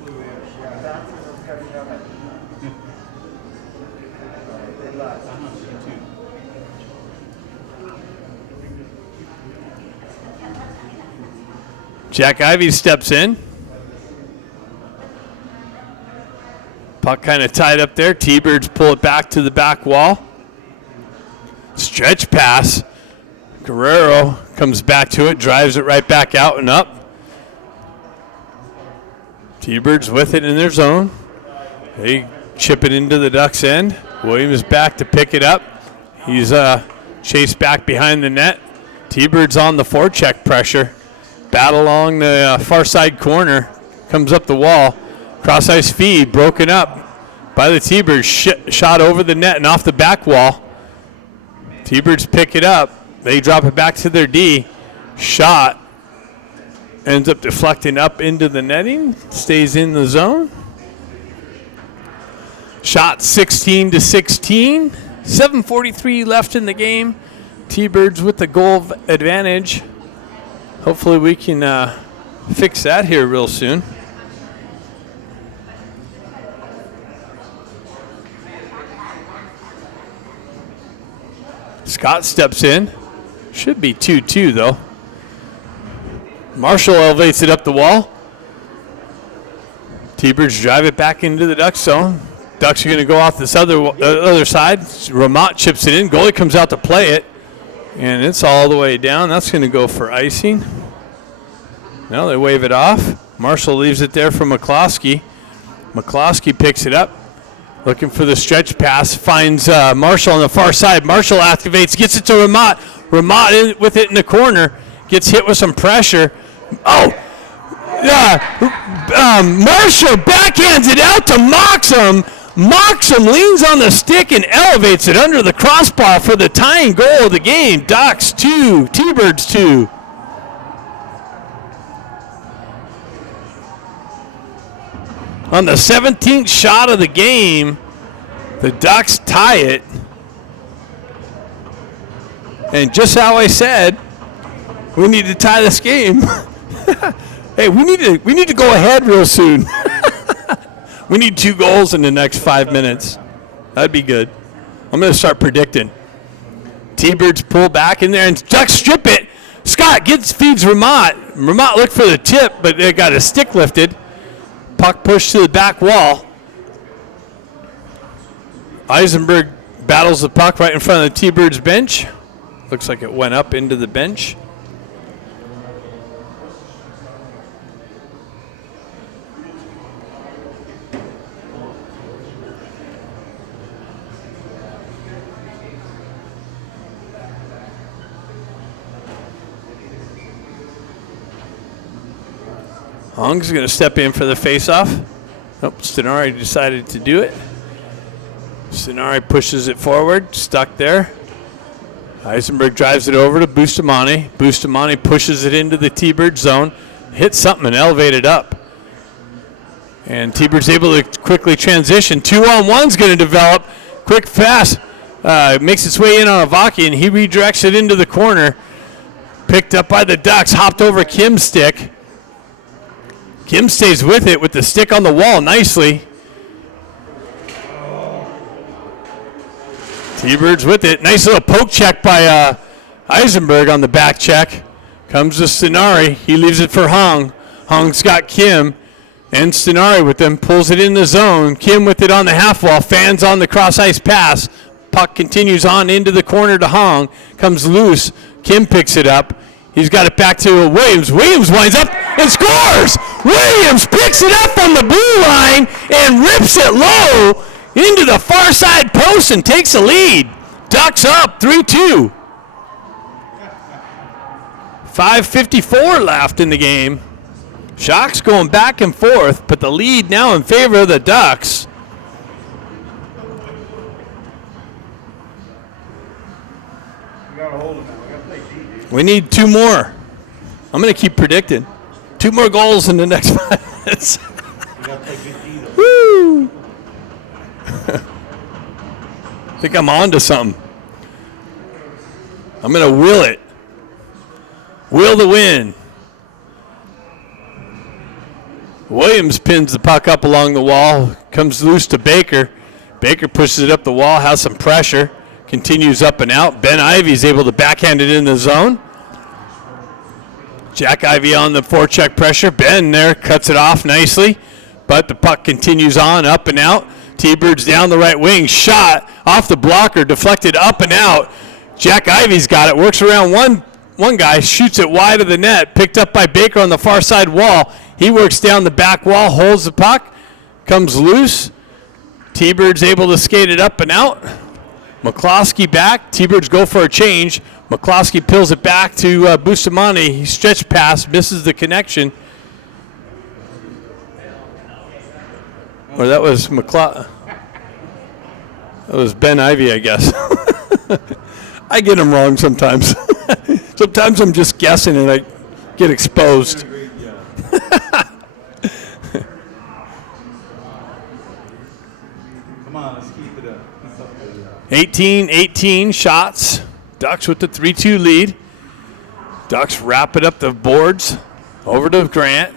Jack Ivey steps in. Puck kind of tied up there. T-Birds pull it back to the back wall. Stretch pass. Guerrero comes back to it, drives it right back out and up. T-Birds with it in their zone. They chip it into the Ducks' end. Williams back to pick it up. He's chased back behind the net. T-Birds on the forecheck pressure. Battle along the far side corner. Comes up the wall. Cross ice feed broken up by the T-Birds. Shot over the net and off the back wall. T-Birds pick it up. They drop it back to their D. Shot ends up deflecting up into the netting. Stays in the zone. Shot 16-16. 7:43 left in the game. T-Birds with the goal advantage. Hopefully we can fix that here real soon. Scott steps in. Should be 2-2 though. Marshall elevates it up the wall. T-Birds drive it back into the Ducks zone. Ducks are going to go off this other side. Ramat chips it in. Goalie comes out to play it. And it's all the way down. That's going to go for icing. Now they wave it off. Marshall leaves it there for McCloskey. McCloskey picks it up. Looking for the stretch pass. Finds Marshall on the far side. Marshall activates. Gets it to Ramat. Ramat with it in the corner. Gets hit with some pressure. Oh! Marshall backhands it out to Moxham. Moxham leans on the stick and elevates it under the crossbar for the tying goal of the game. Ducks 2, T-Birds 2. On the 17th shot of the game, the Ducks tie it. And just how I said, we need to tie this game. Hey, we need to go ahead real soon. We need 2 goals in the next 5 minutes. That'd be good. I'm going to start predicting. T-Birds pull back in there and Ducks strip it. Scott feeds Ramat. Ramat looked for the tip, but they got a stick lifted. Puck pushed to the back wall. Eisenberg battles the puck right in front of the T-Birds bench. Looks like it went up into the bench. Hong's going to step in for the face-off. Nope, Stenari decided to do it. Stenari pushes it forward, stuck there. Eisenberg drives it over to Bustamante. Bustamante pushes it into the T-Bird zone, hits something and elevated up. And T-Bird's able to quickly transition. 2-on-1's going to develop. Quick pass. Makes its way in on Avaki, and he redirects it into the corner. Picked up by the Ducks, hopped over Kim's stick. Kim stays with it with the stick on the wall nicely. T-Birds with it. Nice little poke check by Eisenberg on the back check. Comes to Stenari. He leaves it for Hung. Hung's got Kim and Stenari with them. Pulls it in the zone. Kim with it on the half wall. Fans on the cross ice pass. Puck continues on into the corner to Hung. Comes loose. Kim picks it up. He's got it back to Williams. Williams winds up and scores! Williams picks it up on the blue line and rips it low into the far side post and takes a lead. Ducks up 3-2. 5:54 left in the game. Shock's going back and forth, but the lead now in favor of the Ducks. We need 2 more. I'm going to keep predicting. 2 more goals in the next 5 minutes. Woo! I think I'm on to something. I'm going to will it. Will the win. Williams pins the puck up along the wall. Comes loose to Baker. Baker pushes it up the wall, has some pressure. Continues up and out. Ben Ivey's able to backhand it in the zone. Jack Ivey on the forecheck pressure. Ben there cuts it off nicely. But the puck continues on, up and out. T-Bird's down the right wing. Shot off the blocker, deflected up and out. Jack Ivey's got it. Works around one guy, shoots it wide of the net. Picked up by Baker on the far side wall. He works down the back wall, holds the puck, comes loose. T-Bird's able to skate it up and out. McCloskey back. T-Birds go for a change. McCloskey pills it back to Bustamante. He stretch pass, misses the connection. Or that was That was Ben Ivey, I guess. I get them wrong sometimes. Sometimes I'm just guessing and I get exposed. Come on, let's keep it up. 18 shots. Ducks with the 3-2 lead. Ducks wrap it up the boards. Over to Grant.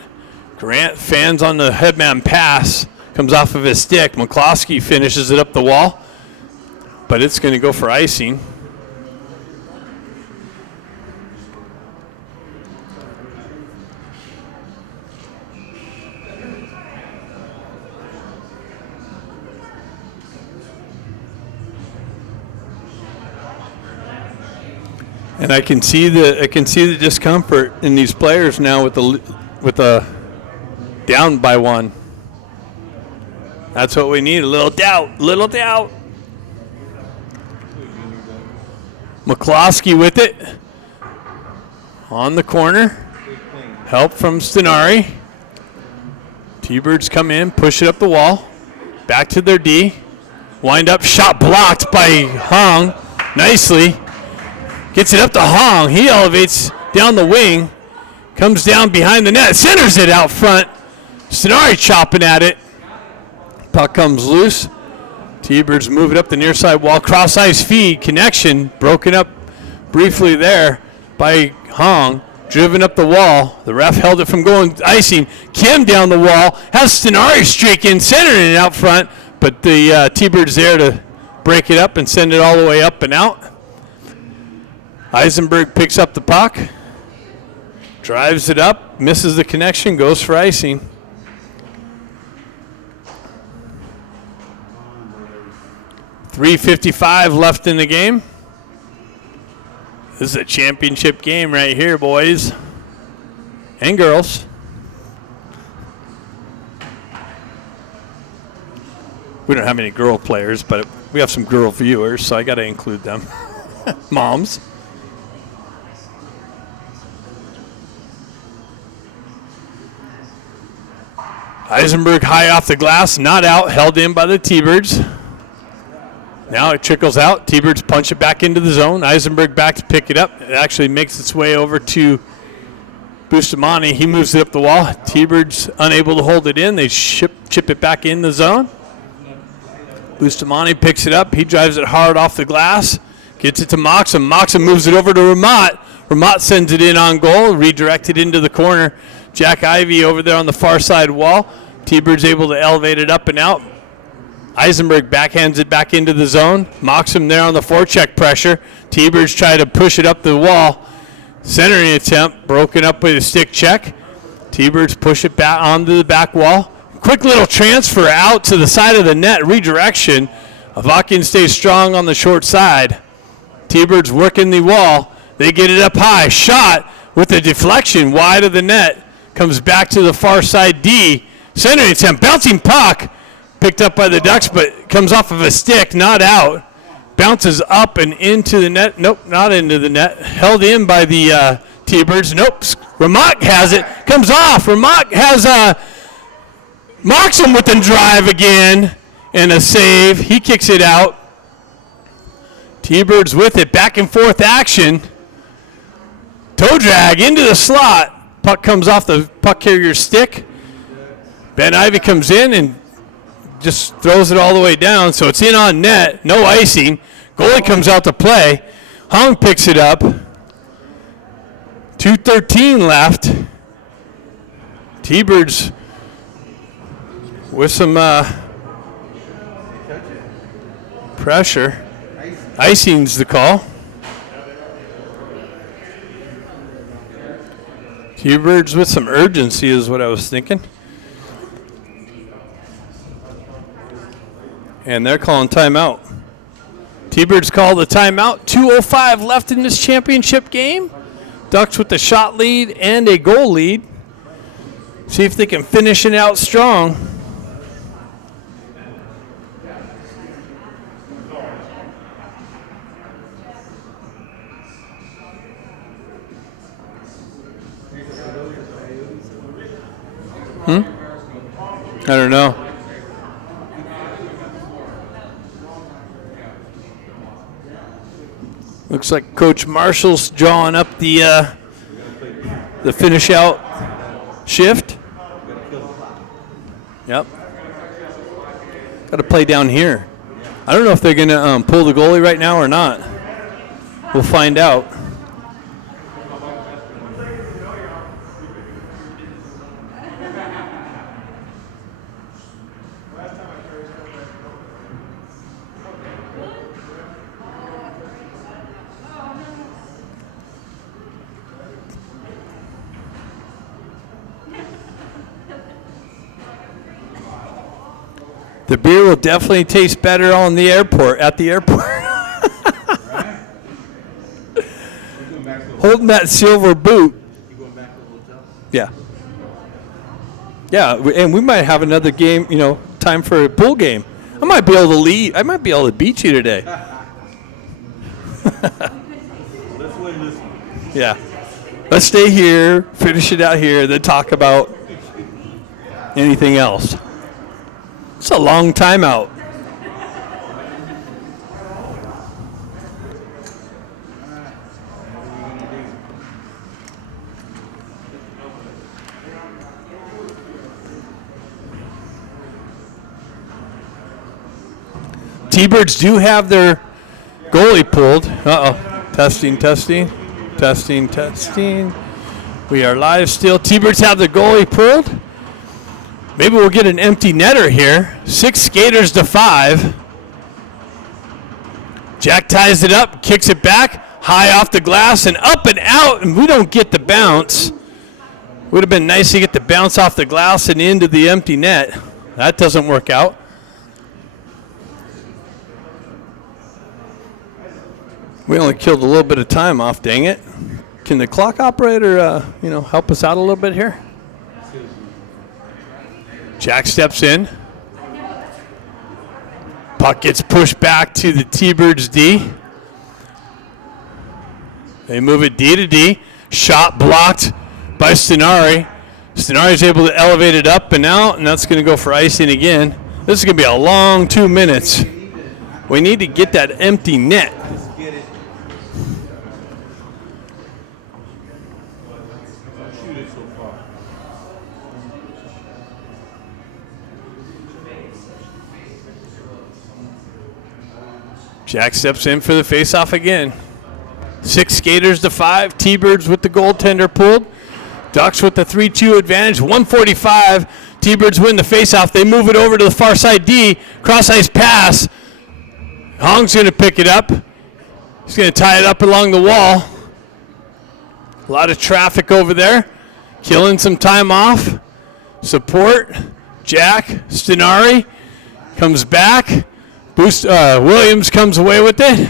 Grant fans on the headman pass. Comes off of his stick. McCloskey finishes it up the wall. But it's going to go for icing. And I can see the discomfort in these players now with the down by 1. That's what we need, a little doubt. McCloskey with it. On the corner. Help from Stenari. T-Birds come in, push it up the wall. Back to their D. Wind up, shot blocked by Hong. Nicely. Gets it up to Hong. He elevates down the wing. Comes down behind the net. Centers it out front. Stenari chopping at it. Puck comes loose. T-Birds move it up the near side wall. Cross ice feed. Connection. Broken up briefly there by Hong. Driven up the wall. The ref held it from going icing. Kim down the wall. Has Stenari streaking. Centering it out front. But the T-Birds there to break it up and send it all the way up and out. Eisenberg picks up the puck, drives it up, misses the connection, goes for icing. .355 left in the game. This is a championship game right here, boys and girls. We don't have any girl players, but we have some girl viewers, so I got to include them. Moms. Eisenberg high off the glass, not out, held in by the T-Birds. Now it trickles out. T-Birds punch it back into the zone. Eisenberg back to pick it up. It actually makes its way over to Bustamante. He moves it up the wall. T-Birds unable to hold it in. They chip it back in the zone. Bustamante picks it up. He drives it hard off the glass. Gets it to Moxham. Moxham moves it over to Ramat. Ramat sends it in on goal. Redirected into the corner. Jack Ivey over there on the far side wall. T-Bird's able to elevate it up and out. Eisenberg backhands it back into the zone. Moxham there on the forecheck pressure. T-Birds try to push it up the wall. Centering attempt broken up with a stick check. T-Birds push it back onto the back wall. Quick little transfer out to the side of the net. Redirection. Avakian stays strong on the short side. T-Birds working the wall. They get it up high. Shot with a deflection wide of the net. Comes back to the far side D. Centering attempt. Bouncing puck. Picked up by the Ducks, but comes off of a stick. Not out. Bounces up and into the net. Nope, not into the net. Held in by the T-Birds. Nope. Ramak has it. Comes off. Ramak has marks him with a drive again and a save. He kicks it out. T-Birds with it. Back and forth action. Toe drag into the slot. Puck comes off the puck carrier's stick. Ben Ivy comes in and just throws it all the way down, so it's in on net. No icing. Goalie comes out to play. Hung picks it up. 2:13 left. T-Birds with some pressure. Icing's the call. T-Birds with some urgency is what I was thinking. And they're calling timeout. T-Birds call the timeout. 2:05 left in this championship game. Ducks with the shot lead and a goal lead. See if they can finish it out strong. I don't know. Looks like Coach Marshall's drawing up the finish out shift. Yep. Got to play down here. I don't know if they're going to pull the goalie right now or not. We'll find out. The beer will definitely taste better on the airport, at the airport. Holding that silver boot. You going back to the hotel? Yeah. Yeah, and we might have another game, time for a pool game. I might be able to leave. I might be able to beat you today. Let's win this one. Yeah. Let's stay here, finish it out here, then talk about anything else. It's a long timeout. T-Birds do have their goalie pulled. Uh-oh. Testing. We are live still. T-Birds have the goalie pulled. Maybe we'll get an empty netter here. 6 skaters to 5. Jack ties it up, kicks it back, high off the glass and up and out, and we don't get the bounce. Would have been nice to get the bounce off the glass and into the empty net. That doesn't work out. We only killed a little bit of time off, dang it. Can the clock operator, help us out a little bit here? Jack steps in. Puck gets pushed back to the T-Birds D. They move it D to D. Shot blocked by Stenari. Stenari's able to elevate it up and out, and that's going to go for icing again. This is going to be a long 2 minutes. We need to get that empty net. Jack steps in for the faceoff again. 6 skaters to 5. T-Birds with the goaltender pulled. Ducks with the 3-2 advantage. 145. T-Birds win the faceoff. They move it over to the far side D. Cross ice pass. Hong's going to pick it up. He's going to tie it up along the wall. A lot of traffic over there. Killing some time off. Support. Jack. Stenari comes back. Williams comes away with it.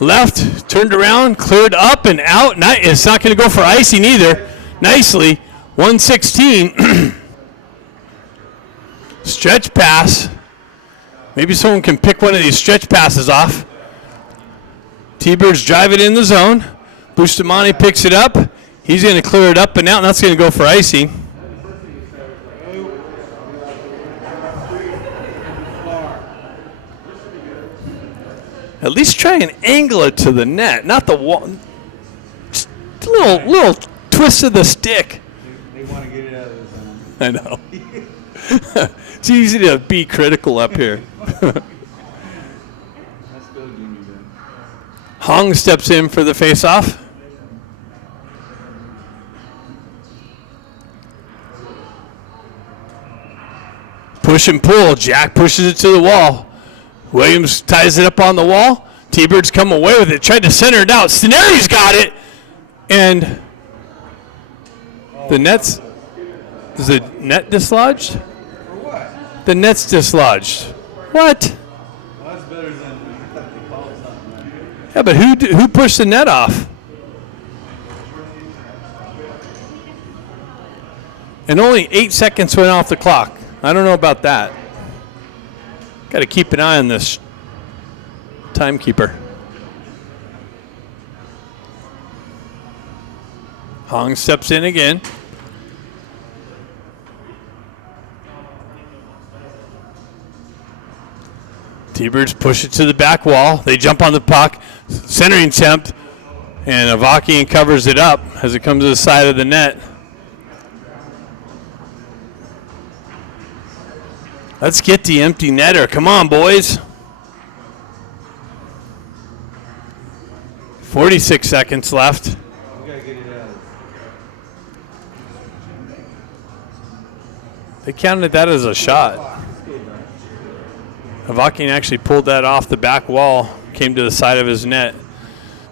Left. Turned around. Cleared up and out. It's not going to go for icing either. Nicely. 116. Stretch pass. Maybe someone can pick one of these stretch passes off. T-Birds drive it in the zone. Bustamante picks it up. He's going to clear it up and out, and that's going to go for icing. At least try and angle it to the net, not the wall. Just a little twist of the stick. They want to get it out of the zone. I know. It's easy to be critical up here. Let's go, Jimmy. Then. Hong steps in for the face-off. Push and pull. Jack pushes it to the wall. Williams ties it up on the wall. T-Birds come away with it. Tried to center it out. Stenari's got it. And the net's... Is the net dislodged? For what? The net's dislodged. What? Well, that's better than they call it something. Yeah, but who pushed the net off? And only 8 seconds went off the clock. I don't know about that. Got to keep an eye on this timekeeper. Hong steps in again. T-Birds push it to the back wall. They jump on the puck. Centering attempt. And Avakian covers it up as it comes to the side of the net. Let's get the empty netter. Come on, boys. 46 seconds left. We got to get it out. They counted that as a shot. Avakian actually pulled that off the back wall, came to the side of his net.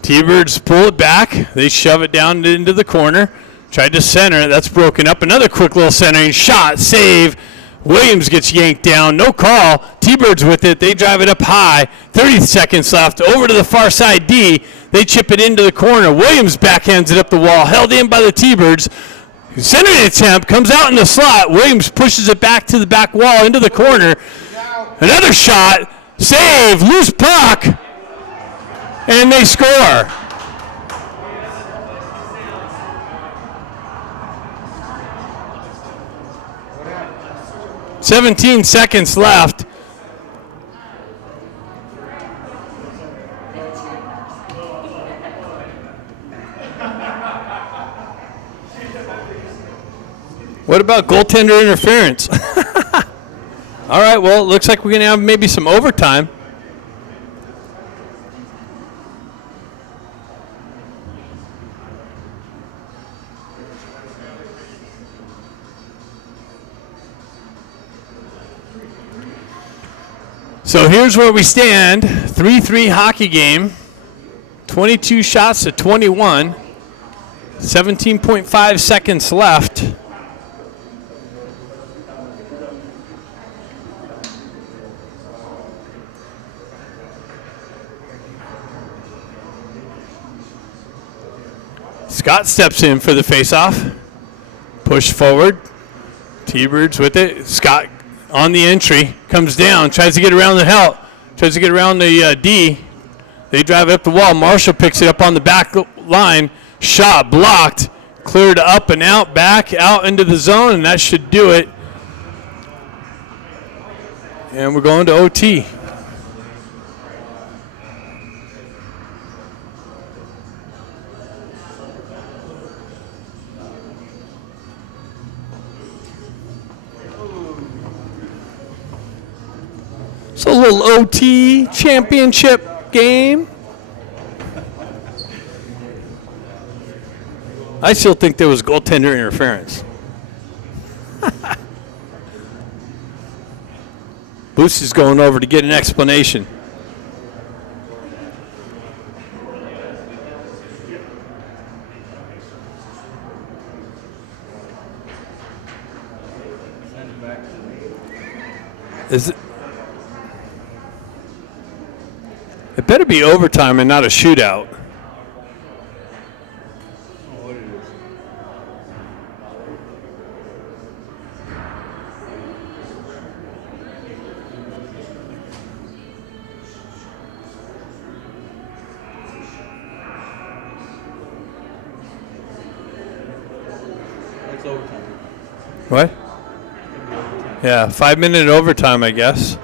T-Birds pull it back. They shove it down into the corner. Tried to center it. That's broken up. Another quick little centering shot. Save. Williams gets yanked down. No call. T-Birds with it. They drive it up high. 30 seconds left. Over to the far side D. They chip it into the corner. Williams backhands it up the wall. Held in by the T-Birds. Centering attempt. Comes out in the slot. Williams pushes it back to the back wall into the corner. Another shot. Save. Loose puck. And they score. "17 seconds left. What about goaltender interference? All right, well, it looks like we're going to have maybe some overtime. So here's where we stand. 3-3 hockey game. 22 shots to 21. 17.5 seconds left. Scott steps in for the faceoff. Push forward. T-Birds with it. Scott on the entry. Comes down. Tries to get around the help. Tries to get around the D. They drive it up the wall. Marshall picks it up on the back line. Shot blocked. Cleared up and out. Back out into the zone. And that should do it. And we're going to OT. So a little OT championship game. I still think there was goaltender interference. Boost is going over to get an explanation. back to me. Is it? It better be overtime and not a shootout. Oh, what it is. It's overtime. What? Yeah, 5-minute overtime, I guess.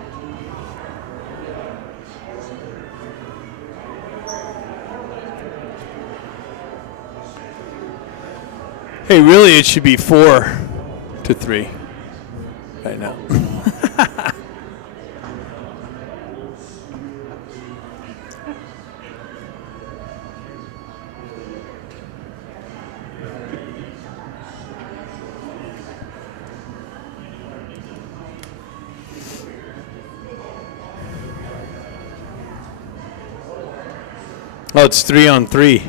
Hey, really, it should be 4-3 right now. Oh, it's 3-on-3.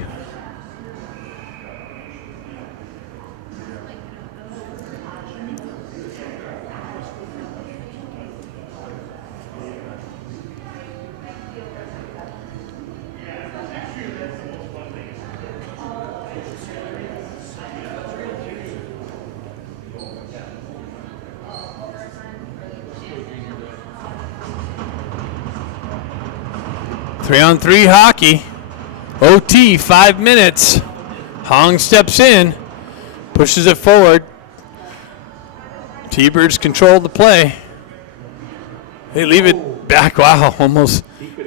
Three-on-three hockey. OT, 5 minutes. Hong steps in, pushes it forward. T-Birds control the play. They leave it back. Wow,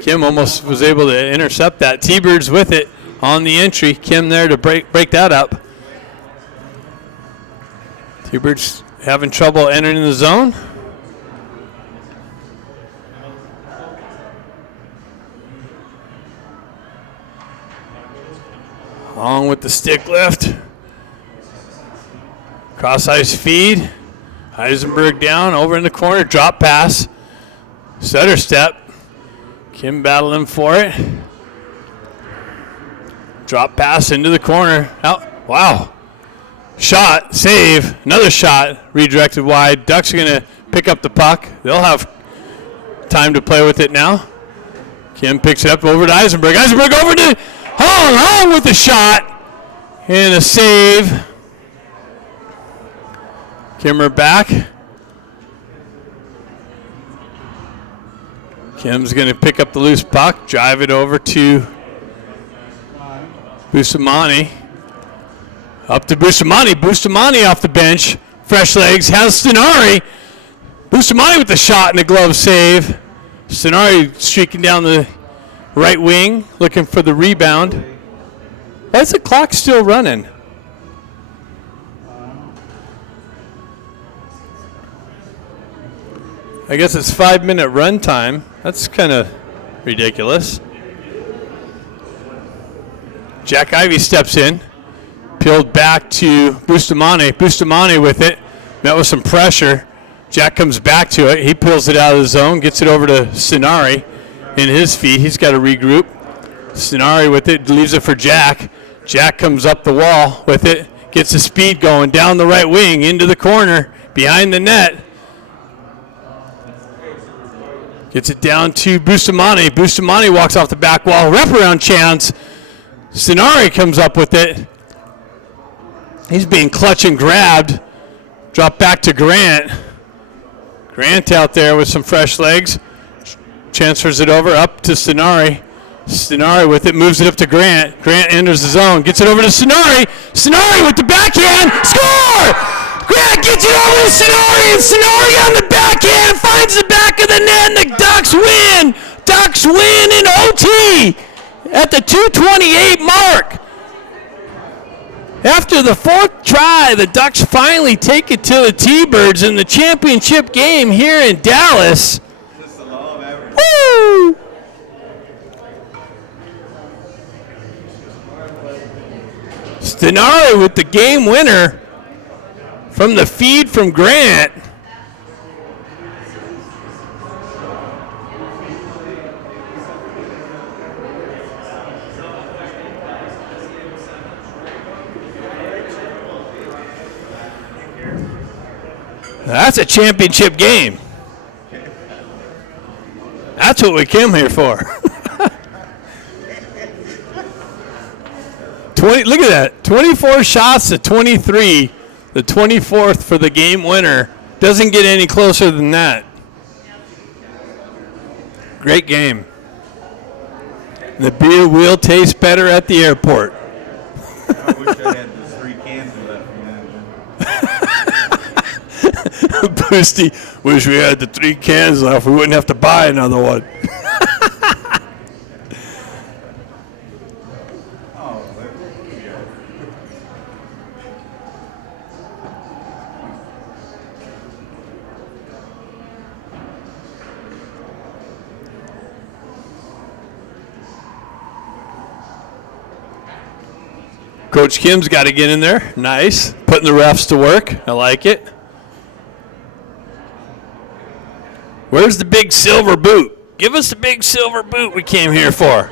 Kim almost was able to intercept that. T-Birds with it on the entry. Kim there to break that up. T-Birds having trouble entering the zone. Long with the stick lift. Cross ice feed. Eisenberg down, over in the corner, drop pass. Stutter step. Kim battling for it. Drop pass into the corner. Out. Wow. Shot, save, another shot, redirected wide. Ducks are going to pick up the puck. They'll have time to play with it now. Kim picks it up over to Eisenberg. Eisenberg over to Hong with the shot and a save. Kimmer back. Kim's going to pick up the loose puck, drive it over to Bustamante. Up to Bustamante. Bustamante off the bench. Fresh legs. Has Stenari. Bustamante with the shot and a glove save. Stenari streaking down the right wing, looking for the rebound. Why is the clock still running? I guess it's 5-minute run time. That's kind of ridiculous. Jack Ivey steps in. Peeled back to Bustamante. Bustamante with it. Met with some pressure. Jack comes back to it. He peels it out of the zone. Gets it over to Stenari in his feet. He's got to regroup. Stenari with it. Leaves it for Jack. Jack comes up the wall with it. Gets the speed going down the right wing into the corner. Behind the net. Gets it down to Bustamante. Bustamante walks off the back wall. Wraparound chance. Stenari comes up with it. He's being clutch and grabbed. Drop back to Grant. Grant out there with some fresh legs. Transfers it over up to Stenari. Stenari with it, moves it up to Grant. Grant enters the zone, gets it over to Stenari. Stenari with the backhand. Score! Grant gets it over to Stenari, and Stenari on the backhand finds the back of the net, and the Ducks win. Ducks win in OT at the 2:28 mark. After the fourth try, the Ducks finally take it to the T-Birds in the championship game here in Dallas. Woo! Stenari with the game winner from the feed from Grant. That's a championship game. That's what we came here for. 20. Look at that. 24 shots to 23. The 24th for the game winner. Doesn't get any closer than that. Great game. The beer will taste better at the airport. I wish I had the 3 cans left, man. Boosty, wish we had the 3 cans left. We wouldn't have to buy another one. Oh, there we go. Coach Kim's got to get in there. Nice. Putting the refs to work. I like it. Where's the big silver boot? Give us the big silver boot we came here for.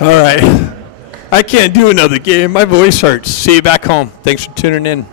All right. I can't do another game. My voice hurts. See you back home. Thanks for tuning in.